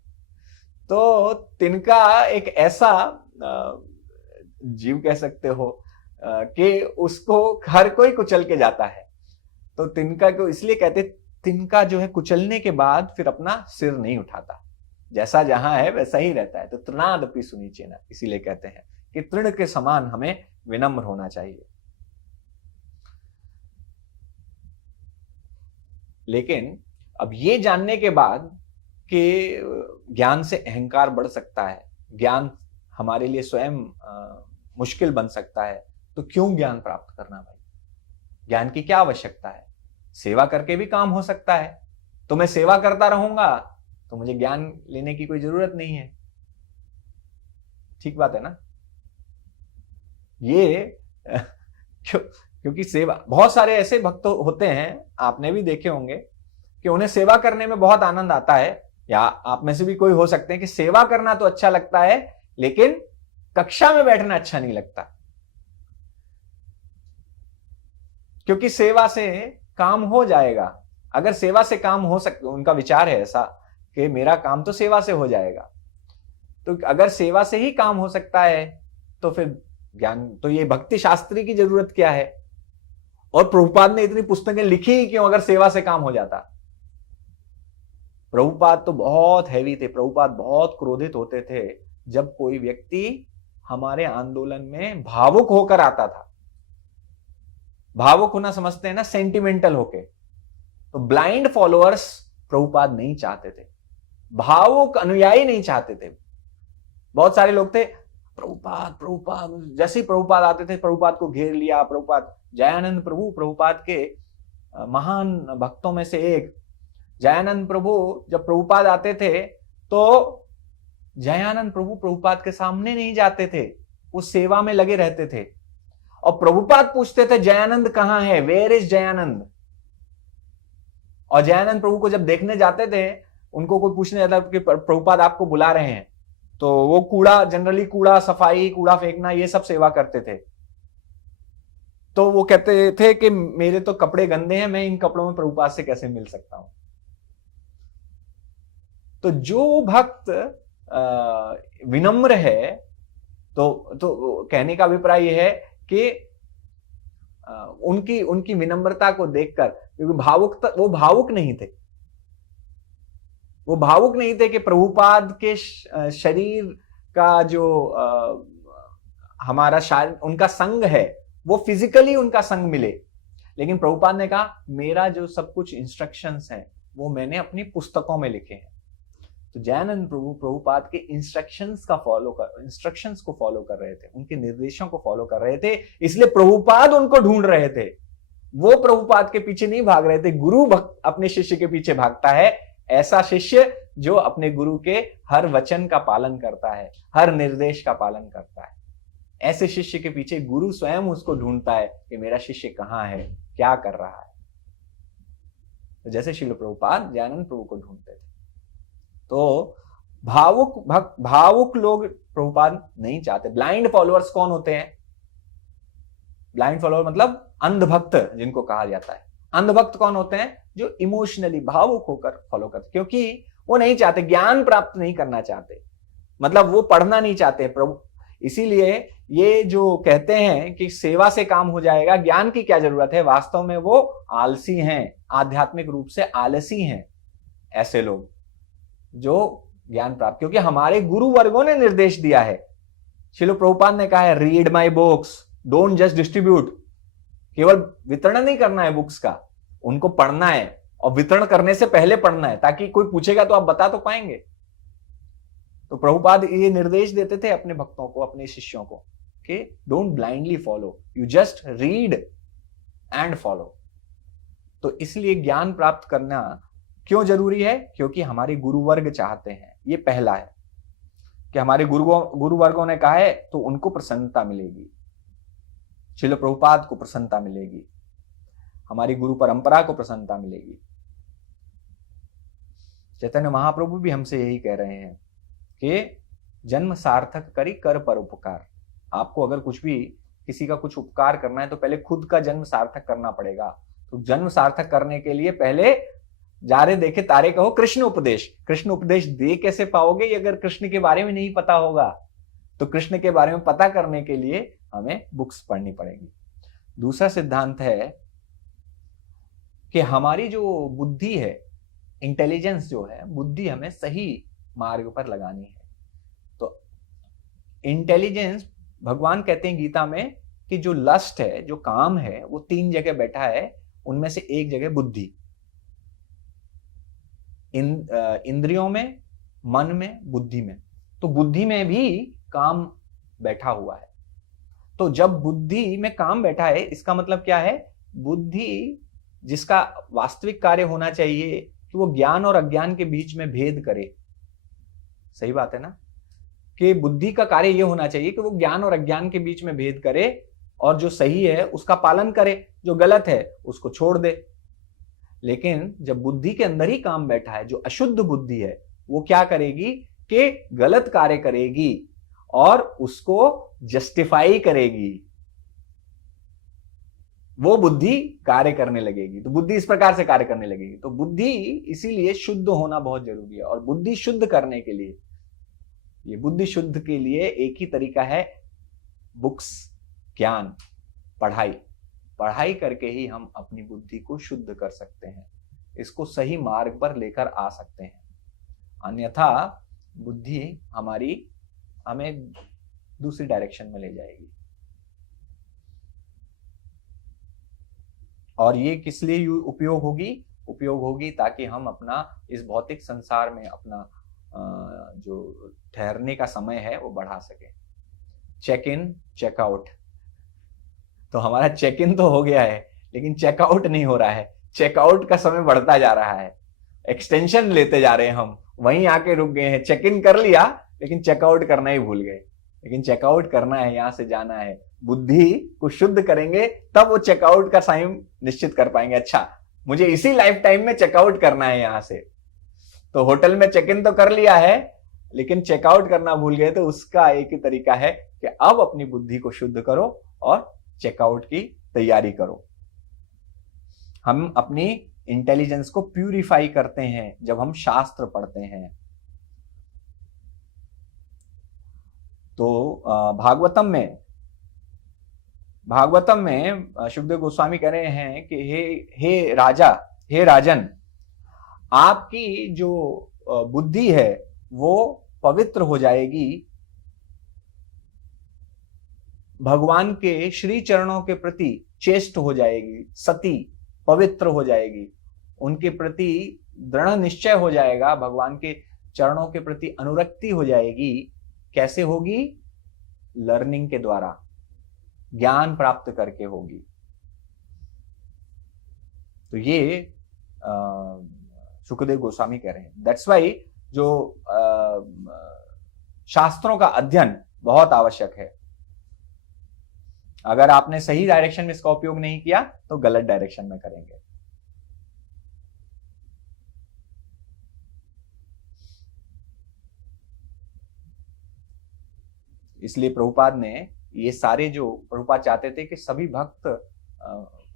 तो तिनका एक ऐसा जीव कह सकते हो कि उसको हर कोई कुचल के जाता है। तो तिनका को इसलिए कहते, तिनका जो है कुचलने के बाद फिर अपना सिर नहीं उठाता, जैसा जहां है वैसा ही रहता है। तो तृणादपि सुनीचेना, इसीलिए कहते हैं कि तृण के समान हमें विनम्र होना चाहिए। लेकिन अब ये जानने के बाद कि ज्ञान से अहंकार बढ़ सकता है, ज्ञान हमारे लिए स्वयं मुश्किल बन सकता है, तो क्यों ज्ञान प्राप्त करना भाई? ज्ञान की क्या आवश्यकता है? सेवा करके भी काम हो सकता है। तो मैं सेवा करता रहूंगा तो मुझे ज्ञान लेने की कोई जरूरत नहीं है। ठीक बात है ना? ये क्योंकि सेवा, बहुत सारे ऐसे भक्त होते हैं, आपने भी देखे होंगे, कि उन्हें सेवा करने में बहुत आनंद आता है, या आप में से भी कोई हो सकते हैं कि सेवा करना तो अच्छा लगता है लेकिन कक्षा में बैठना अच्छा नहीं लगता। क्योंकि सेवा से काम हो जाएगा। अगर सेवा से काम हो सकता, उनका विचार है ऐसा कि मेरा काम तो सेवा से हो जाएगा। तो अगर सेवा से ही काम हो सकता है तो फिर ज्ञान, तो ये भक्ति शास्त्री की जरूरत क्या है? और प्रभुपाद ने इतनी पुस्तकें लिखी ही क्यों अगर सेवा से काम हो जाता? प्रभुपाद तो बहुत हैवी थे, प्रभुपाद बहुत क्रोधित होते थे जब कोई व्यक्ति हमारे आंदोलन में भावुक होकर आता था। भावुक होना समझते हैं ना, सेंटिमेंटल होके। तो ब्लाइंड फॉलोअर्स प्रभुपाद नहीं चाहते थे, भावुक अनुयायी नहीं चाहते थे। बहुत सारे लोग थे, प्रभुपाद प्रभुपाद, जैसे ही प्रभुपाद आते थे प्रभुपाद को घेर लिया। प्रभुपाद, जयानंद प्रभु प्रभुपाद के महान भक्तों में से एक, जयानंद प्रभु जब प्रभुपाद आते थे तो जयानंद प्रभु प्रभुपाद के सामने नहीं जाते थे, वो सेवा में लगे रहते थे। और प्रभुपाद पूछते थे जयानंद कहां है, वेयर इज जयानंद? और जयानंद प्रभु को जब देखने जाते थे, उनको कोई पूछने जाता कि प्रभुपाद आपको बुला रहे हैं, तो वो कूड़ा, जनरली कूड़ा सफाई, कूड़ा फेंकना, ये सब सेवा करते थे। तो वो कहते थे कि मेरे तो कपड़े गंदे हैं, मैं इन कपड़ों में प्रभुपाद से कैसे मिल सकता हूं? तो जो भक्त विनम्र है, तो कहने का अभिप्राय यह है कि उनकी विनम्रता को देखकर, क्योंकि वो भावुक नहीं थे, वो भावुक नहीं थे कि प्रभुपाद के शरीर का जो हमारा शायद उनका संग है वो फिजिकली उनका संग मिले, लेकिन प्रभुपाद ने कहा मेरा जो सब कुछ इंस्ट्रक्शंस हैं वो मैंने अपनी पुस्तकों में लिखे हैं। तो जयानंद प्रभु प्रभुपाद के इंस्ट्रक्शंस को फॉलो कर रहे थे, उनके निर्देशों को फॉलो कर रहे थे, इसलिए प्रभुपाद उनको ढूंढ रहे थे। वो प्रभुपाद के पीछे नहीं भाग रहे थे। गुरु भक्त अपने शिष्य के पीछे भागता है, ऐसा शिष्य जो अपने गुरु के हर वचन का पालन करता है, हर निर्देश का पालन करता है। ऐसे शिष्य के पीछे गुरु स्वयं उसको ढूंढता है कि मेरा शिष्य कहाँ है, क्या कर रहा है। तो जैसे श्रील प्रभुपाद दयानंद प्रभु को ढूंढते थे। तो भावुक लोग प्रभुपाद नहीं चाहते। ब्लाइंड फॉलोअर्स कौन होते हैं? ब्लाइंड फॉलोअर मतलब अंधभक्त जिनको कहा जाता है। अंधभक्त कौन होते हैं? जो इमोशनली भावुक होकर फॉलो करते, क्योंकि वो नहीं चाहते, ज्ञान प्राप्त नहीं करना चाहते, मतलब वो पढ़ना नहीं चाहते प्रभु। इसीलिए ये जो कहते हैं कि सेवा से काम हो जाएगा, ज्ञान की क्या जरूरत है, वास्तव में वो आलसी हैं, आध्यात्मिक रूप से आलसी हैं ऐसे लोग जो ज्ञान प्राप्त, क्योंकि हमारे गुरु वर्गों ने निर्देश दिया है। श्रील प्रभुपाद ने कहा है read my books, don't just distribute. केवल वितरण नहीं करना है बुक्स का, उनको पढ़ना है, और वितरण करने से पहले पढ़ना है, ताकि कोई पूछेगा तो आप बता तो पाएंगे। तो प्रभुपाद ये निर्देश देते थे अपने भक्तों को, अपने शिष्यों को, कि don't blindly follow, you just read and follow. तो इसलिए ज्ञान प्राप्त करना क्यों जरूरी है? क्योंकि हमारे गुरु वर्ग चाहते हैं। ये पहला है कि हमारे गुरु वर्गों ने कहा है तो उनको प्रसन्नता मिलेगी, श्रील प्रभुपाद को प्रसन्नता मिलेगी, हमारी गुरु परंपरा को प्रसन्नता मिलेगी। चैतन्य महाप्रभु भी हमसे यही कह रहे हैं कि जन्म सार्थक करी कर पर उपकार। आपको अगर कुछ भी किसी का कुछ उपकार करना है तो पहले खुद का जन्म सार्थक करना पड़ेगा। तो जन्म सार्थक करने के लिए पहले जा रहे देखे तारे कहो कृष्ण उपदेश। कृष्ण उपदेश दे कैसे पाओगे अगर कृष्ण के बारे में नहीं पता होगा? तो कृष्ण के बारे में पता करने के लिए हमें बुक्स पढ़नी पड़ेगी। दूसरा सिद्धांत है कि हमारी जो बुद्धि है, इंटेलिजेंस जो है, बुद्धि हमें सही मार्ग पर लगानी है। तो इंटेलिजेंस, भगवान कहते हैं गीता में कि जो लस्ट है, जो काम है, वो 3 जगह बैठा है, उनमें से एक जगह बुद्धि, इंद्रियों में, मन में, बुद्धि में। तो बुद्धि में भी काम बैठा हुआ है। तो जब बुद्धि में काम बैठा है, इसका मतलब क्या है? बुद्धि जिसका वास्तविक कार्य होना चाहिए कि वो ज्ञान और अज्ञान के बीच में भेद करे। सही बात है ना? कि बुद्धि का कार्य ये होना चाहिए कि वो ज्ञान और अज्ञान के बीच में भेद करे, और जो सही है उसका पालन करे, जो गलत है उसको छोड़ दे। लेकिन जब बुद्धि के अंदर ही काम बैठा है, जो अशुद्ध बुद्धि है, वो क्या करेगी कि गलत कार्य करेगी और उसको जस्टिफाई करेगी। वो बुद्धि कार्य करने लगेगी। तो बुद्धि इस प्रकार से कार्य करने लगेगी। तो बुद्धि इसीलिए शुद्ध होना बहुत जरूरी है। और बुद्धि शुद्ध करने के लिए, ये बुद्धि शुद्ध के लिए एक ही तरीका है, बुक्स, ज्ञान, पढ़ाई। पढ़ाई करके ही हम अपनी बुद्धि को शुद्ध कर सकते हैं, इसको सही मार्ग पर लेकर आ सकते हैं। अन्यथा बुद्धि हमें दूसरी डायरेक्शन में ले जाएगी। और ये किस लिए उपयोग होगी? उपयोग होगी ताकि हम अपना इस भौतिक संसार में अपना जो ठहरने का समय है वो बढ़ा सके। Check in, checkout. तो हमारा चेक इन तो हो गया है, लेकिन चेकआउट नहीं हो रहा है। चेकआउट का समय बढ़ता जा रहा है, एक्सटेंशन लेते जा रहे हैं हम, वहीं आके रुक गए हैं। चेक इन कर लिया लेकिन चेकआउट करना ही भूल गए। लेकिन चेकआउट करना है, यहां से जाना है। बुद्धि को शुद्ध करेंगे तब वो चेकआउट का टाइम निश्चित कर पाएंगे। अच्छा, मुझे इसी लाइफ टाइम में चेकआउट करना है यहां से। तो होटल में चेक इन तो कर लिया है लेकिन चेकआउट करना भूल गए। तो उसका एक ही तरीका है कि अब अपनी बुद्धि को शुद्ध करो और चेकआउट की तैयारी करो। हम अपनी इंटेलिजेंस को प्यूरिफाई करते हैं जब हम शास्त्र पढ़ते हैं। तो भागवतम में सुखदेव गोस्वामी कह रहे हैं कि हे राजा, हे राजन, आपकी जो बुद्धि है वो पवित्र हो जाएगी भगवान के श्री चरणों के प्रति चेष्ट हो जाएगी, सती पवित्र हो जाएगी, उनके प्रति दृढ़ निश्चय हो जाएगा, भगवान के चरणों के प्रति अनुरक्ति हो जाएगी। कैसे होगी? लर्निंग के द्वारा, ज्ञान प्राप्त करके होगी। तो ये शुकदेव गोस्वामी कह रहे हैं। दैट्स वाई जो शास्त्रों का अध्ययन बहुत आवश्यक है। अगर आपने सही डायरेक्शन में इसका उपयोग नहीं किया तो गलत डायरेक्शन में करेंगे। इसलिए प्रभुपाद ने ये सारे जो प्रभुपाद चाहते थे कि सभी भक्त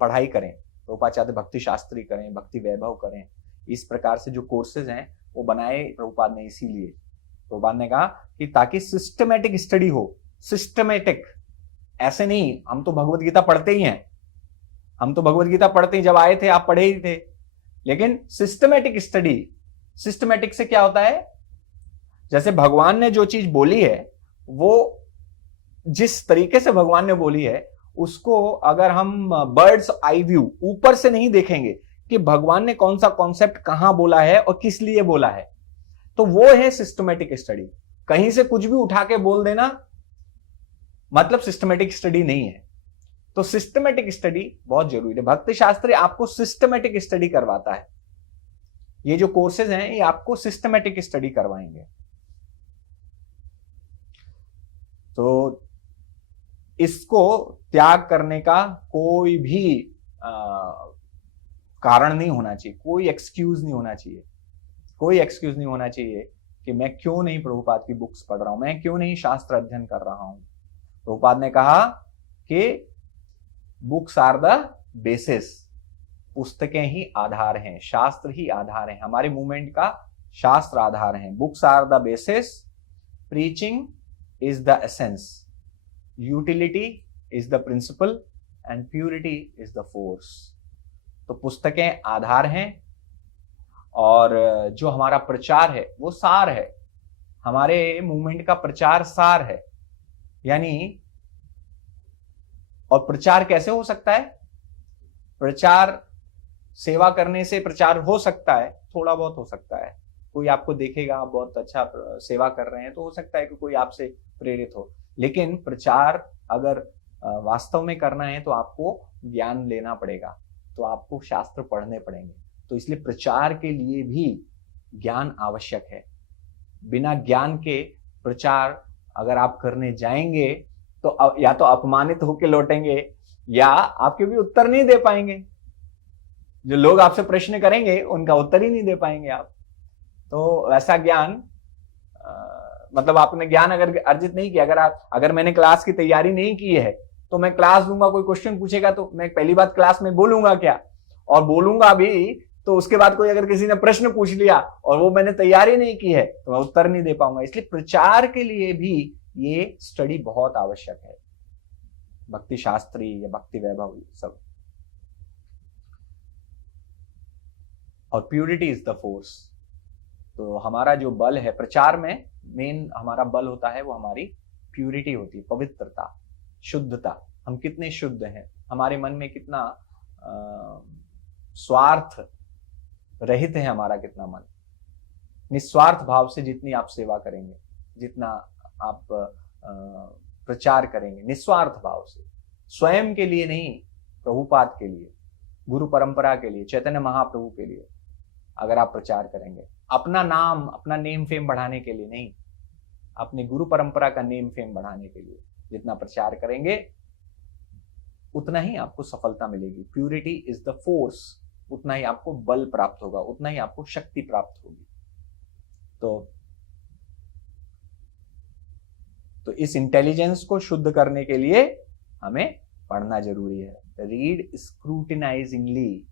पढ़ाई करें, प्रभुपाद चाहते भक्ति शास्त्री करें, भक्ति वैभव करें, इस प्रकार से जो कोर्सेज हैं वो बनाए प्रभुपाद ने। इसीलिए प्रभुपाद ने कहा कि ताकि सिस्टमेटिक स्टडी हो। सिस्टमेटिक, ऐसे नहीं हम तो भगवत गीता पढ़ते ही हैं, हम तो भगवत गीता पढ़ते ही, जब आए थे आप पढ़े ही थे, लेकिन सिस्टमेटिक स्टडी। सिस्टमेटिक से क्या होता है? जैसे भगवान ने जो चीज बोली है, वो जिस तरीके से भगवान ने बोली है उसको अगर हम बर्ड्स आई व्यू, ऊपर से नहीं देखेंगे कि भगवान ने कौन सा कॉन्सेप्ट कहां बोला है और किस लिए बोला है, तो वो है सिस्टमेटिक स्टडी। कहीं से कुछ भी उठा के बोल देना मतलब सिस्टमेटिक स्टडी नहीं है। तो सिस्टमेटिक स्टडी बहुत जरूरी है। भक्ति शास्त्री आपको सिस्टमेटिक स्टडी करवाता है। ये जो कोर्सेज हैं ये आपको सिस्टमेटिक स्टडी करवाएंगे। तो इसको त्याग करने का कोई भी कारण नहीं होना चाहिए, कोई एक्सक्यूज नहीं होना चाहिए, कोई एक्सक्यूज नहीं होना चाहिए कि मैं क्यों नहीं प्रभुपाद की बुक्स पढ़ रहा हूं, मैं क्यों नहीं शास्त्र अध्ययन कर रहा हूं। प्रभुपाद ने कहा कि बुक्स आर द बेसिस, पुस्तकें ही आधार हैं, शास्त्र ही आधार हैं, हमारे मूवमेंट का शास्त्र आधार हैं। Books are the basis, preaching is the essence, utility is the principle and purity is the force। तो पुस्तकें आधार हैं और जो हमारा प्रचार है वो सार है, हमारे मूवमेंट का प्रचार सार है। यानी और प्रचार कैसे हो सकता है? प्रचार सेवा करने से प्रचार हो सकता है, थोड़ा बहुत हो सकता है। कोई आपको देखेगा आप बहुत अच्छा सेवा कर रहे हैं तो हो सकता है कि कोई आपसे प्रेरित हो, लेकिन प्रचार अगर वास्तव में करना है तो आपको ज्ञान लेना पड़ेगा, तो आपको शास्त्र पढ़ने पड़ेंगे। तो इसलिए प्रचार के लिए भी ज्ञान आवश्यक है। बिना ज्ञान के प्रचार अगर आप करने जाएंगे तो या तो अपमानित होकर लौटेंगे या आप क्योंकि उत्तर नहीं दे पाएंगे, जो लोग आपसे प्रश्न करेंगे उनका उत्तर ही नहीं दे पाएंगे आप। तो ऐसा ज्ञान मतलब आपने ज्ञान अगर अर्जित नहीं किया, अगर मैंने क्लास की तैयारी नहीं की है तो मैं क्लास दूंगा, कोई क्वेश्चन पूछेगा तो मैं पहली बात क्लास में बोलूंगा क्या, और बोलूंगा भी तो उसके बाद कोई अगर किसी ने प्रश्न पूछ लिया और वो मैंने तैयारी नहीं की है तो मैं उत्तर नहीं दे पाऊंगा। इसलिए प्रचार के लिए भी ये स्टडी बहुत आवश्यक है, भक्ति शास्त्री या भक्ति वैभव सब। और प्यूरिटी इज द फोर्स। तो हमारा जो बल है प्रचार में, मेन हमारा बल होता है वो हमारी प्यूरिटी होती है, पवित्रता, शुद्धता। हम कितने शुद्ध हैं, हमारे मन में कितना स्वार्थ रहित है हमारा कितना मन। निस्वार्थ भाव से जितनी आप सेवा करेंगे, जितना आप प्रचार करेंगे निस्वार्थ भाव से, स्वयं के लिए नहीं, प्रभुपाद के लिए, गुरु परंपरा के लिए, चैतन्य महाप्रभु के लिए अगर आप प्रचार करेंगे, अपना नाम, अपना नेम फेम बढ़ाने के लिए नहीं, अपनी गुरु परंपरा का नेम फेम बढ़ाने के लिए जितना प्रचार करेंगे उतना ही आपको सफलता मिलेगी। प्यूरिटी इज द फोर्स, उतना ही आपको बल प्राप्त होगा, उतना ही आपको शक्ति प्राप्त होगी। तो इस इंटेलिजेंस को शुद्ध करने के लिए हमें पढ़ना जरूरी है। रीड स्क्रूटिनाइजिंगली,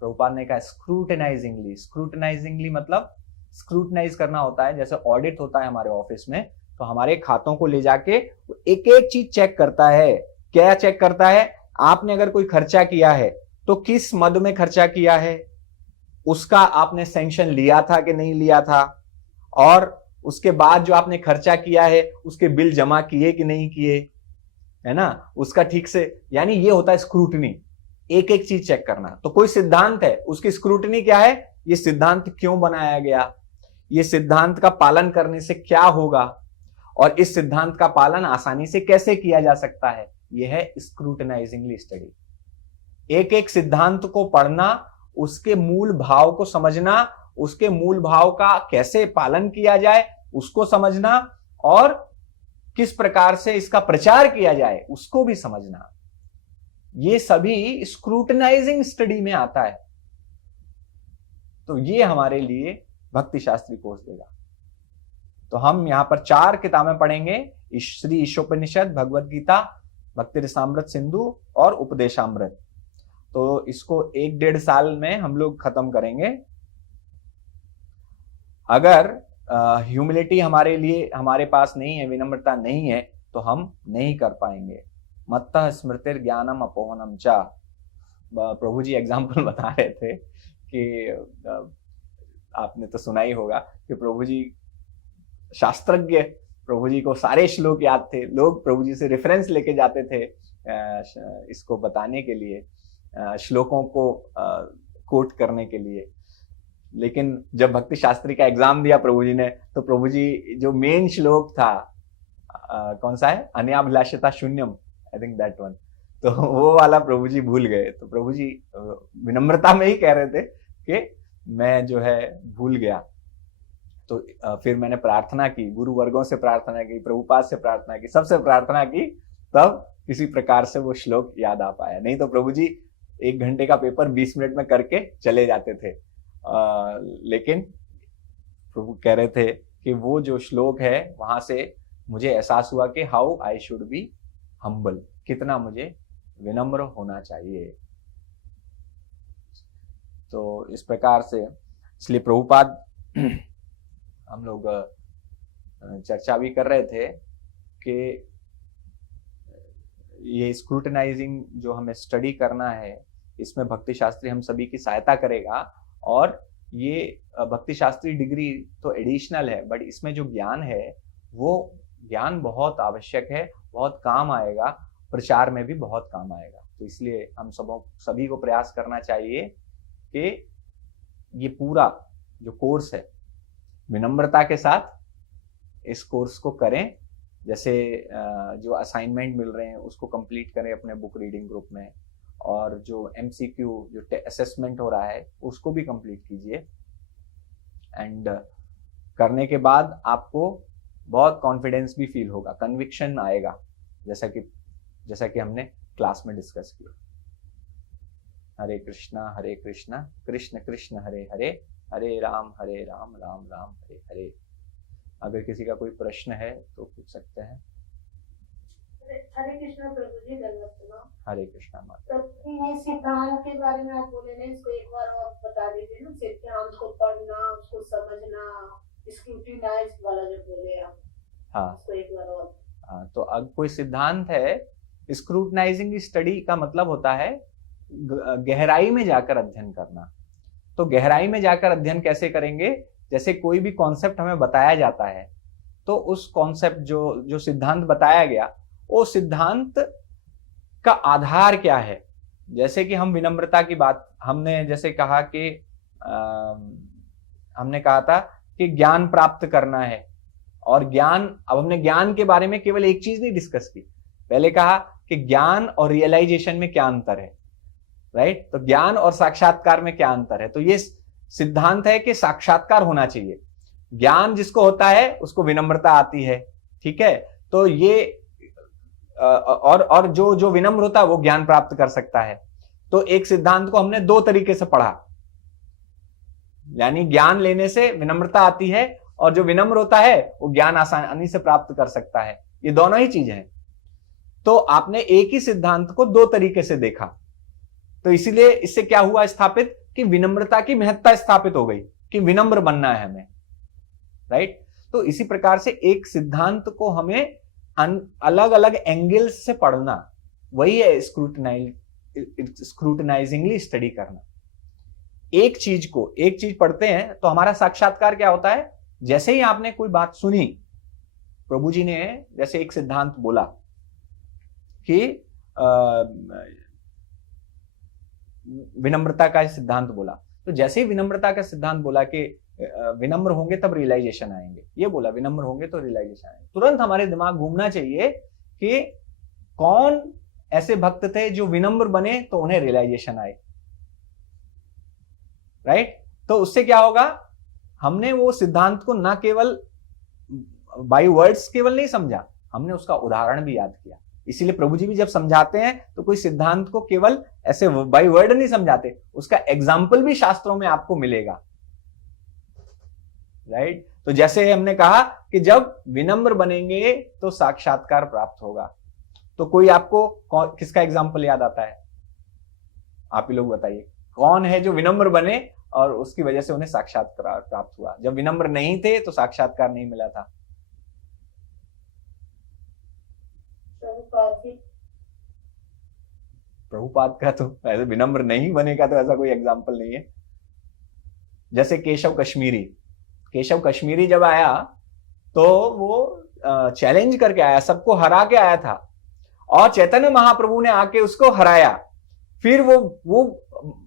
प्रभुपाद ने कहा स्क्रूटिनाइजिंगली। स्क्रूटिनाइजिंगली मतलब स्क्रूटिनाइज करना होता है, जैसे ऑडिट होता है हमारे ऑफिस में, तो हमारे खातों को ले जाके एक एक चीज चेक करता है। क्या चेक करता है? आपने अगर कोई खर्चा किया है तो किस मद में खर्चा किया है, उसका आपने सैंक्शन लिया था कि नहीं लिया था, और उसके बाद जो आपने खर्चा किया है उसके बिल जमा किए कि नहीं किए। है ना, उसका ठीक से, यानी ये होता है स्क्रूटनी, एक एक चीज चेक करना। तो कोई सिद्धांत है, उसकी स्क्रूटनी क्या है, ये सिद्धांत क्यों बनाया गया, ये सिद्धांत का पालन करने से क्या होगा, और इस सिद्धांत का पालन आसानी से कैसे किया जा सकता है, यह है स्क्रूटनाइजिंगली स्टडी। एक एक सिद्धांत को पढ़ना, उसके मूल भाव को समझना, उसके मूल भाव का कैसे पालन किया जाए उसको समझना, और किस प्रकार से इसका प्रचार किया जाए उसको भी समझना, ये सभी स्क्रूटनाइजिंग स्टडी में आता है। तो ये हमारे लिए भक्ति शास्त्री कोर्स देगा। तो हम यहां पर 4 किताबें पढ़ेंगे, श्री ईशोपनिषद, भगवद गीता, भक्ति रसामृत सिंधु और उपदेशामृत। तो इसको 1-1.5 साल में हम लोग खत्म करेंगे। अगर ह्यूमिलिटी हमारे लिए, हमारे पास नहीं है, विनम्रता नहीं है, तो हम नहीं कर पाएंगे। मत्तः स्मृतिर ज्ञानम अपोहनम चा। प्रभु जी एग्जाम्पल बता रहे थे कि आपने तो सुना ही होगा कि प्रभु जी शास्त्रज्ञ, प्रभु जी को सारे श्लोक याद थे, लोग प्रभु जी से रेफरेंस लेके जाते थे इसको बताने के लिए, श्लोकों को कोट करने के लिए। लेकिन जब भक्ति शास्त्री का एग्जाम दिया प्रभु जी ने, तो प्रभु जी जो मेन श्लोक था कौन सा है, अन्याभिलाषता शून्यम, आई थिंक दैट वन, तो वो वाला प्रभु जी भूल गए। तो प्रभु जी विनम्रता में ही कह रहे थे कि मैं जो है भूल गया। तो फिर मैंने प्रार्थना की, गुरु वर्गों से प्रार्थना की, प्रभुपाद से प्रार्थना की, सबसे प्रार्थना की, तब किसी प्रकार से वो श्लोक याद आ पाया। नहीं तो प्रभु जी 1 घंटे का पेपर 20 मिनट में करके चले जाते थे। लेकिन प्रभु कह रहे थे कि वो जो श्लोक है वहां से मुझे एहसास हुआ कि how I should be humble, कितना मुझे विनम्र होना चाहिए। तो इस प्रकार से, इसलिए प्रभुपाद हम लोग चर्चा भी कर रहे थे कि ये स्क्रूटनाइजिंग जो हमें स्टडी करना है, इसमें भक्ति शास्त्री हम सभी की सहायता करेगा। और ये भक्ति शास्त्री डिग्री तो एडिशनल है, बट इसमें जो ज्ञान है वो ज्ञान बहुत आवश्यक है, बहुत काम आएगा, प्रचार में भी बहुत काम आएगा। तो इसलिए हम सभी को प्रयास करना चाहिए कि ये पूरा जो कोर्स है विनम्रता के साथ इस कोर्स को करें। जैसे जो असाइनमेंट मिल रहे हैं उसको कंप्लीट करें अपने बुक रीडिंग ग्रुप में, और जो MCQ जो असेसमेंट हो रहा है उसको भी कंप्लीट कीजिए। एंड करने के बाद आपको बहुत कॉन्फिडेंस भी फील होगा, कन्विक्शन आएगा, जैसा कि हमने क्लास में डिस्कस किया। हरे कृष्णा कृष्ण कृष्ण हरे हरे, हरे राम राम राम हरे हरे। अगर किसी का कोई प्रश्न है तो पूछ सकते हैं। हरे कृष्णा प्रभु जी, धन्यवाद। हरे कृष्णा माता। तो ये सिद्धांत के बारे में आप बोले ना, इसको एक बार और बता दीजिए ना। सिद्धांत को पढ़ना, उसको समझना, स्क्रूटिनाइज वाला जो बोले आप, हाँ, उसको एक बार और। हाँ, तो अब कोई सिद्धांत है, स्क्रूटनाइजिंग स्टडी का मतलब होता है गहराई में जाकर अध्ययन करना। तो गहराई में जाकर अध्ययन कैसे करेंगे, जैसे कोई भी कॉन्सेप्ट हमें बताया जाता है, तो उस कॉन्सेप्ट जो सिद्धांत बताया गया, वो सिद्धांत का आधार क्या है। जैसे कि हम विनम्रता की बात, हमने जैसे कहा कि हमने कहा था कि ज्ञान प्राप्त करना है, और ज्ञान, अब हमने ज्ञान के बारे में केवल एक चीज नहीं डिस्कस की, पहले कहा कि ज्ञान और रियलाइजेशन में क्या अंतर है, राइट। तो ज्ञान और साक्षात्कार में क्या अंतर है। तो ये सिद्धांत है कि साक्षात्कार होना चाहिए, ज्ञान जिसको होता है उसको विनम्रता आती है, ठीक है। तो ये और जो विनम्र होता है वो ज्ञान प्राप्त कर सकता है। तो एक सिद्धांत को हमने 2 तरीके से पढ़ा, यानी ज्ञान लेने से विनम्रता आती है, और जो विनम्र होता है वो ज्ञान आसानी से प्राप्त कर सकता है। ये दोनों ही चीजें हैं। तो आपने एक ही सिद्धांत को 2 तरीके से देखा, तो इसीलिए इससे क्या हुआ स्थापित कि विनम्रता की महत्ता स्थापित हो गई कि विनम्र बनना है हमें, राइट। तो इसी प्रकार से एक सिद्धांत को हमें अलग अलग एंगल्स से पढ़ना, वही है स्क्रूटनाइजिंगली स्टडी करना। एक चीज पढ़ते हैं तो हमारा साक्षात्कार क्या होता है, जैसे ही आपने कोई बात सुनी, प्रभु जी ने जैसे एक सिद्धांत बोला कि विनम्रता का सिद्धांत बोला, तो जैसे ही विनम्रता का सिद्धांत बोला कि विनम्र होंगे तब रियलाइजेशन आएंगे, ये बोला विनम्र होंगे तो रियलाइजेशन आएंगे, तुरंत हमारे दिमाग घूमना चाहिए कि कौन ऐसे भक्त थे जो विनम्र बने तो उन्हें रियलाइजेशन आए, राइट। तो उससे क्या होगा, हमने वो सिद्धांत को ना केवल बाय वर्ड्स केवल नहीं समझा, हमने उसका उदाहरण भी याद किया। इसीलिए प्रभु जी भी जब समझाते हैं तो कोई सिद्धांत को केवल ऐसे बाय वर्ड नहीं समझाते, उसका एग्जाम्पल भी शास्त्रों में आपको मिलेगा, राइट। तो जैसे हमने कहा कि जब विनम्र बनेंगे तो साक्षात्कार प्राप्त होगा, तो कोई आपको किसका एग्जाम्पल याद आता है, आप ही लोग बताइए, कौन है जो विनम्र बने और उसकी वजह से उन्हें साक्षात्कार प्राप्त हुआ, जब विनम्र नहीं थे तो साक्षात्कार नहीं मिला था। प्रभुपाद का तो ऐसे विनम्र नहीं बनेगा तो ऐसा कोई एग्जाम्पल नहीं है। जैसे केशव कश्मीरी जब आया तो वो चैलेंज करके आया, सबको हरा के आया था, और चैतन्य महाप्रभु ने आके उसको हराया। फिर वो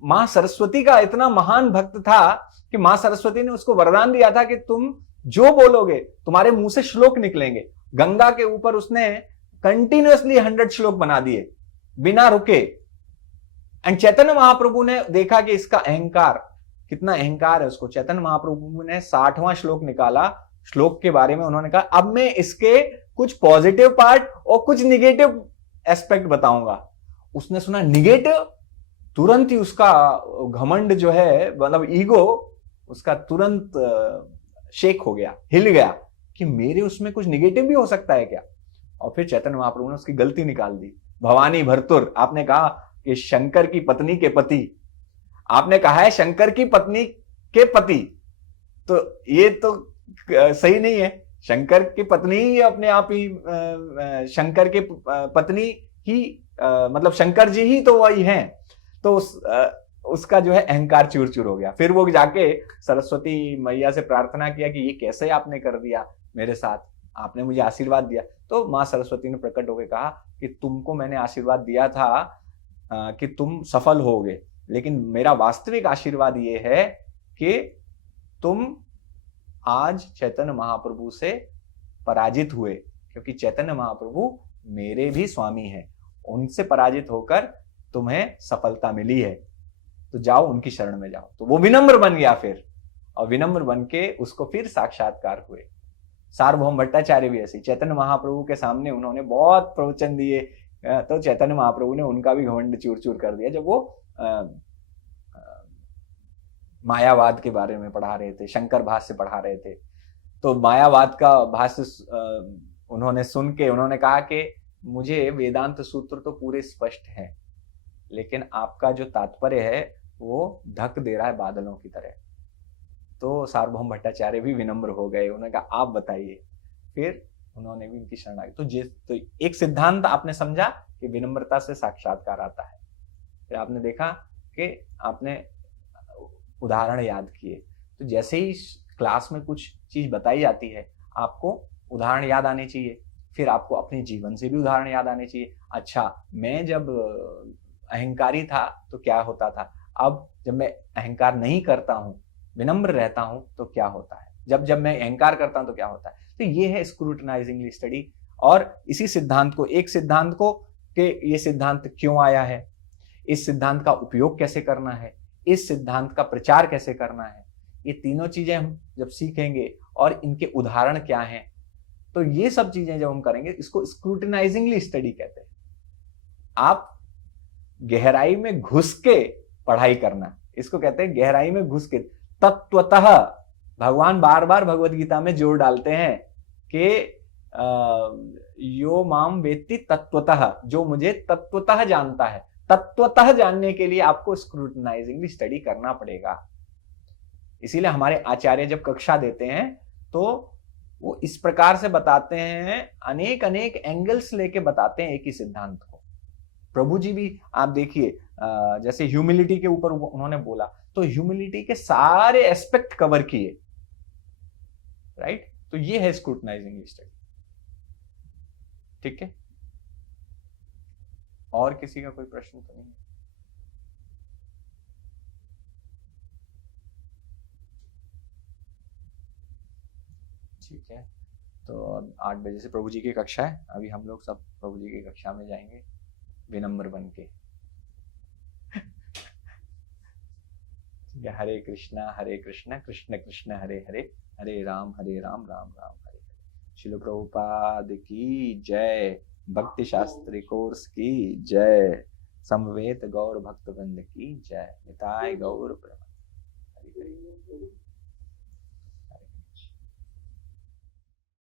मां सरस्वती का इतना महान भक्त था कि मां सरस्वती ने उसको वरदान दिया था कि तुम जो बोलोगे तुम्हारे मुंह से श्लोक निकलेंगे। गंगा के ऊपर उसने कंटिन्यूअसली 100 श्लोक बना दिए बिना रुके। एंड चैतन्य महाप्रभु ने देखा कि इसका अहंकार, कितना अहंकार है उसको। चैतन्य महाप्रभु ने 60वां श्लोक निकाला, श्लोक के बारे में उन्होंने कहा अब मैं इसके कुछ पॉजिटिव पार्ट और कुछ निगेटिव एस्पेक्ट बताऊंगा। उसने सुना निगेटिव, तुरंत ही उसका घमंड जो है, मतलब ईगो उसका तुरंत शेक हो गया, हिल गया कि मेरे उसमें कुछ निगेटिव भी हो सकता है क्या। और फिर चैतन्य महाप्रभु ने उसकी गलती निकाल दी। भवानी भरतुर, आपने कहा कि शंकर की पत्नी के पति, आपने कहा है शंकर की पत्नी के पति, तो ये तो सही नहीं है। शंकर की पत्नी ही अपने आप ही शंकर के पत्नी ही, मतलब शंकर जी ही तो वही हैं। तो उसका जो है अहंकार चूर चूर हो गया। फिर वो जाके सरस्वती मैया से प्रार्थना किया कि ये कैसे आपने कर दिया मेरे साथ, आपने मुझे आशीर्वाद दिया। तो मां सरस्वती ने प्रकट होकर कहा कि तुमको मैंने आशीर्वाद दिया था कि तुम सफल होगे, लेकिन मेरा वास्तविक आशीर्वाद ये है कि तुम आज चैतन्य महाप्रभु से पराजित हुए, क्योंकि चैतन्य महाप्रभु मेरे भी स्वामी हैं, उनसे पराजित होकर तुम्हें सफलता मिली है, तो जाओ उनकी शरण में जाओ। तो वो विनम्र बन गया फिर, और विनम्र बन के उसको फिर साक्षात्कार हुए। सार्वभौम भट्टाचार्य भी ऐसे, चैतन्य महाप्रभु के सामने उन्होंने बहुत प्रवचन दिए, तो चैतन्य महाप्रभु ने उनका भी घमंड चूर चूर कर दिया। जब वो मायावाद के बारे में पढ़ा रहे थे, शंकर भाष्य पढ़ा रहे थे, तो मायावाद का भाष्य उन्होंने सुन के उन्होंने कहा कि मुझे वेदांत सूत्र तो पूरे स्पष्ट हैं, लेकिन आपका जो तात्पर्य है वो ढक दे रहा है बादलों की तरह। तो सार्वभौम भट्टाचार्य भी विनम्र हो गए, उन्होंने कहा आप बताइए। फिर उन्होंने भी उनकी शरणागति। तो एक सिद्धांत आपने समझा कि विनम्रता से साक्षात्कार आता है। फिर आपने देखा कि आपने उदाहरण याद किए। तो जैसे ही क्लास में कुछ चीज बताई जाती है, आपको उदाहरण याद आने चाहिए, फिर आपको अपने जीवन से भी उदाहरण याद आने चाहिए। अच्छा, मैं जब अहंकारी था तो क्या होता था, अब जब मैं अहंकार नहीं करता हूँ, विनम्र रहता हूँ तो क्या होता है, जब मैं अहंकार करता हूँ तो क्या होता है। तो ये है स्क्रूटनाइजिंग स्टडी। और इसी सिद्धांत को, एक सिद्धांत को कि ये सिद्धांत क्यों आया है, इस सिद्धांत का उपयोग कैसे करना है, इस सिद्धांत का प्रचार कैसे करना है, ये तीनों चीजें हम जब सीखेंगे और इनके उदाहरण क्या हैं, तो ये सब चीजें जब हम करेंगे, इसको स्क्रूटनाइजिंगली स्टडी कहते हैं। आप गहराई में घुस के पढ़ाई करना, इसको कहते हैं गहराई में घुस के। तत्वतः भगवान बार बार भगवत गीता में जोर डालते हैं कि यो माम वेत्ति तत्वतः, जो मुझे तत्वतः जानता है। तत्वतः जानने के लिए आपको स्क्रूटनाइजिंगली स्टडी करना पड़ेगा। इसीलिए हमारे आचार्य जब कक्षा देते हैं तो वो इस प्रकार से बताते हैं, अनेक अनेक एंगल्स लेके बताते हैं एक ही सिद्धांत को। प्रभु जी भी आप देखिए, जैसे ह्यूमिलिटी के ऊपर उन्होंने बोला, तो ह्यूमिलिटी के सारे एस्पेक्ट कवर किए, राइट। तो ये है स्क्रूटनाइजिंग स्टडी, ठीक है। और किसी का कोई प्रश्न तो नहीं? ठीक है, तो अब 8 बजे से प्रभु जी की कक्षा है, अभी हम लोग सब प्रभु जी की कक्षा में जाएंगे विनम्र बन के। ठीक है, हरे कृष्णा कृष्ण कृष्ण हरे हरे, हरे राम राम राम हरे हरे। शिल प्रभुपाद की जय, भक्ति शास्त्री कोर्स की जय, समवेत गौर भक्त वृंद की जय, निताय गौर प्रेम। हरि हरि।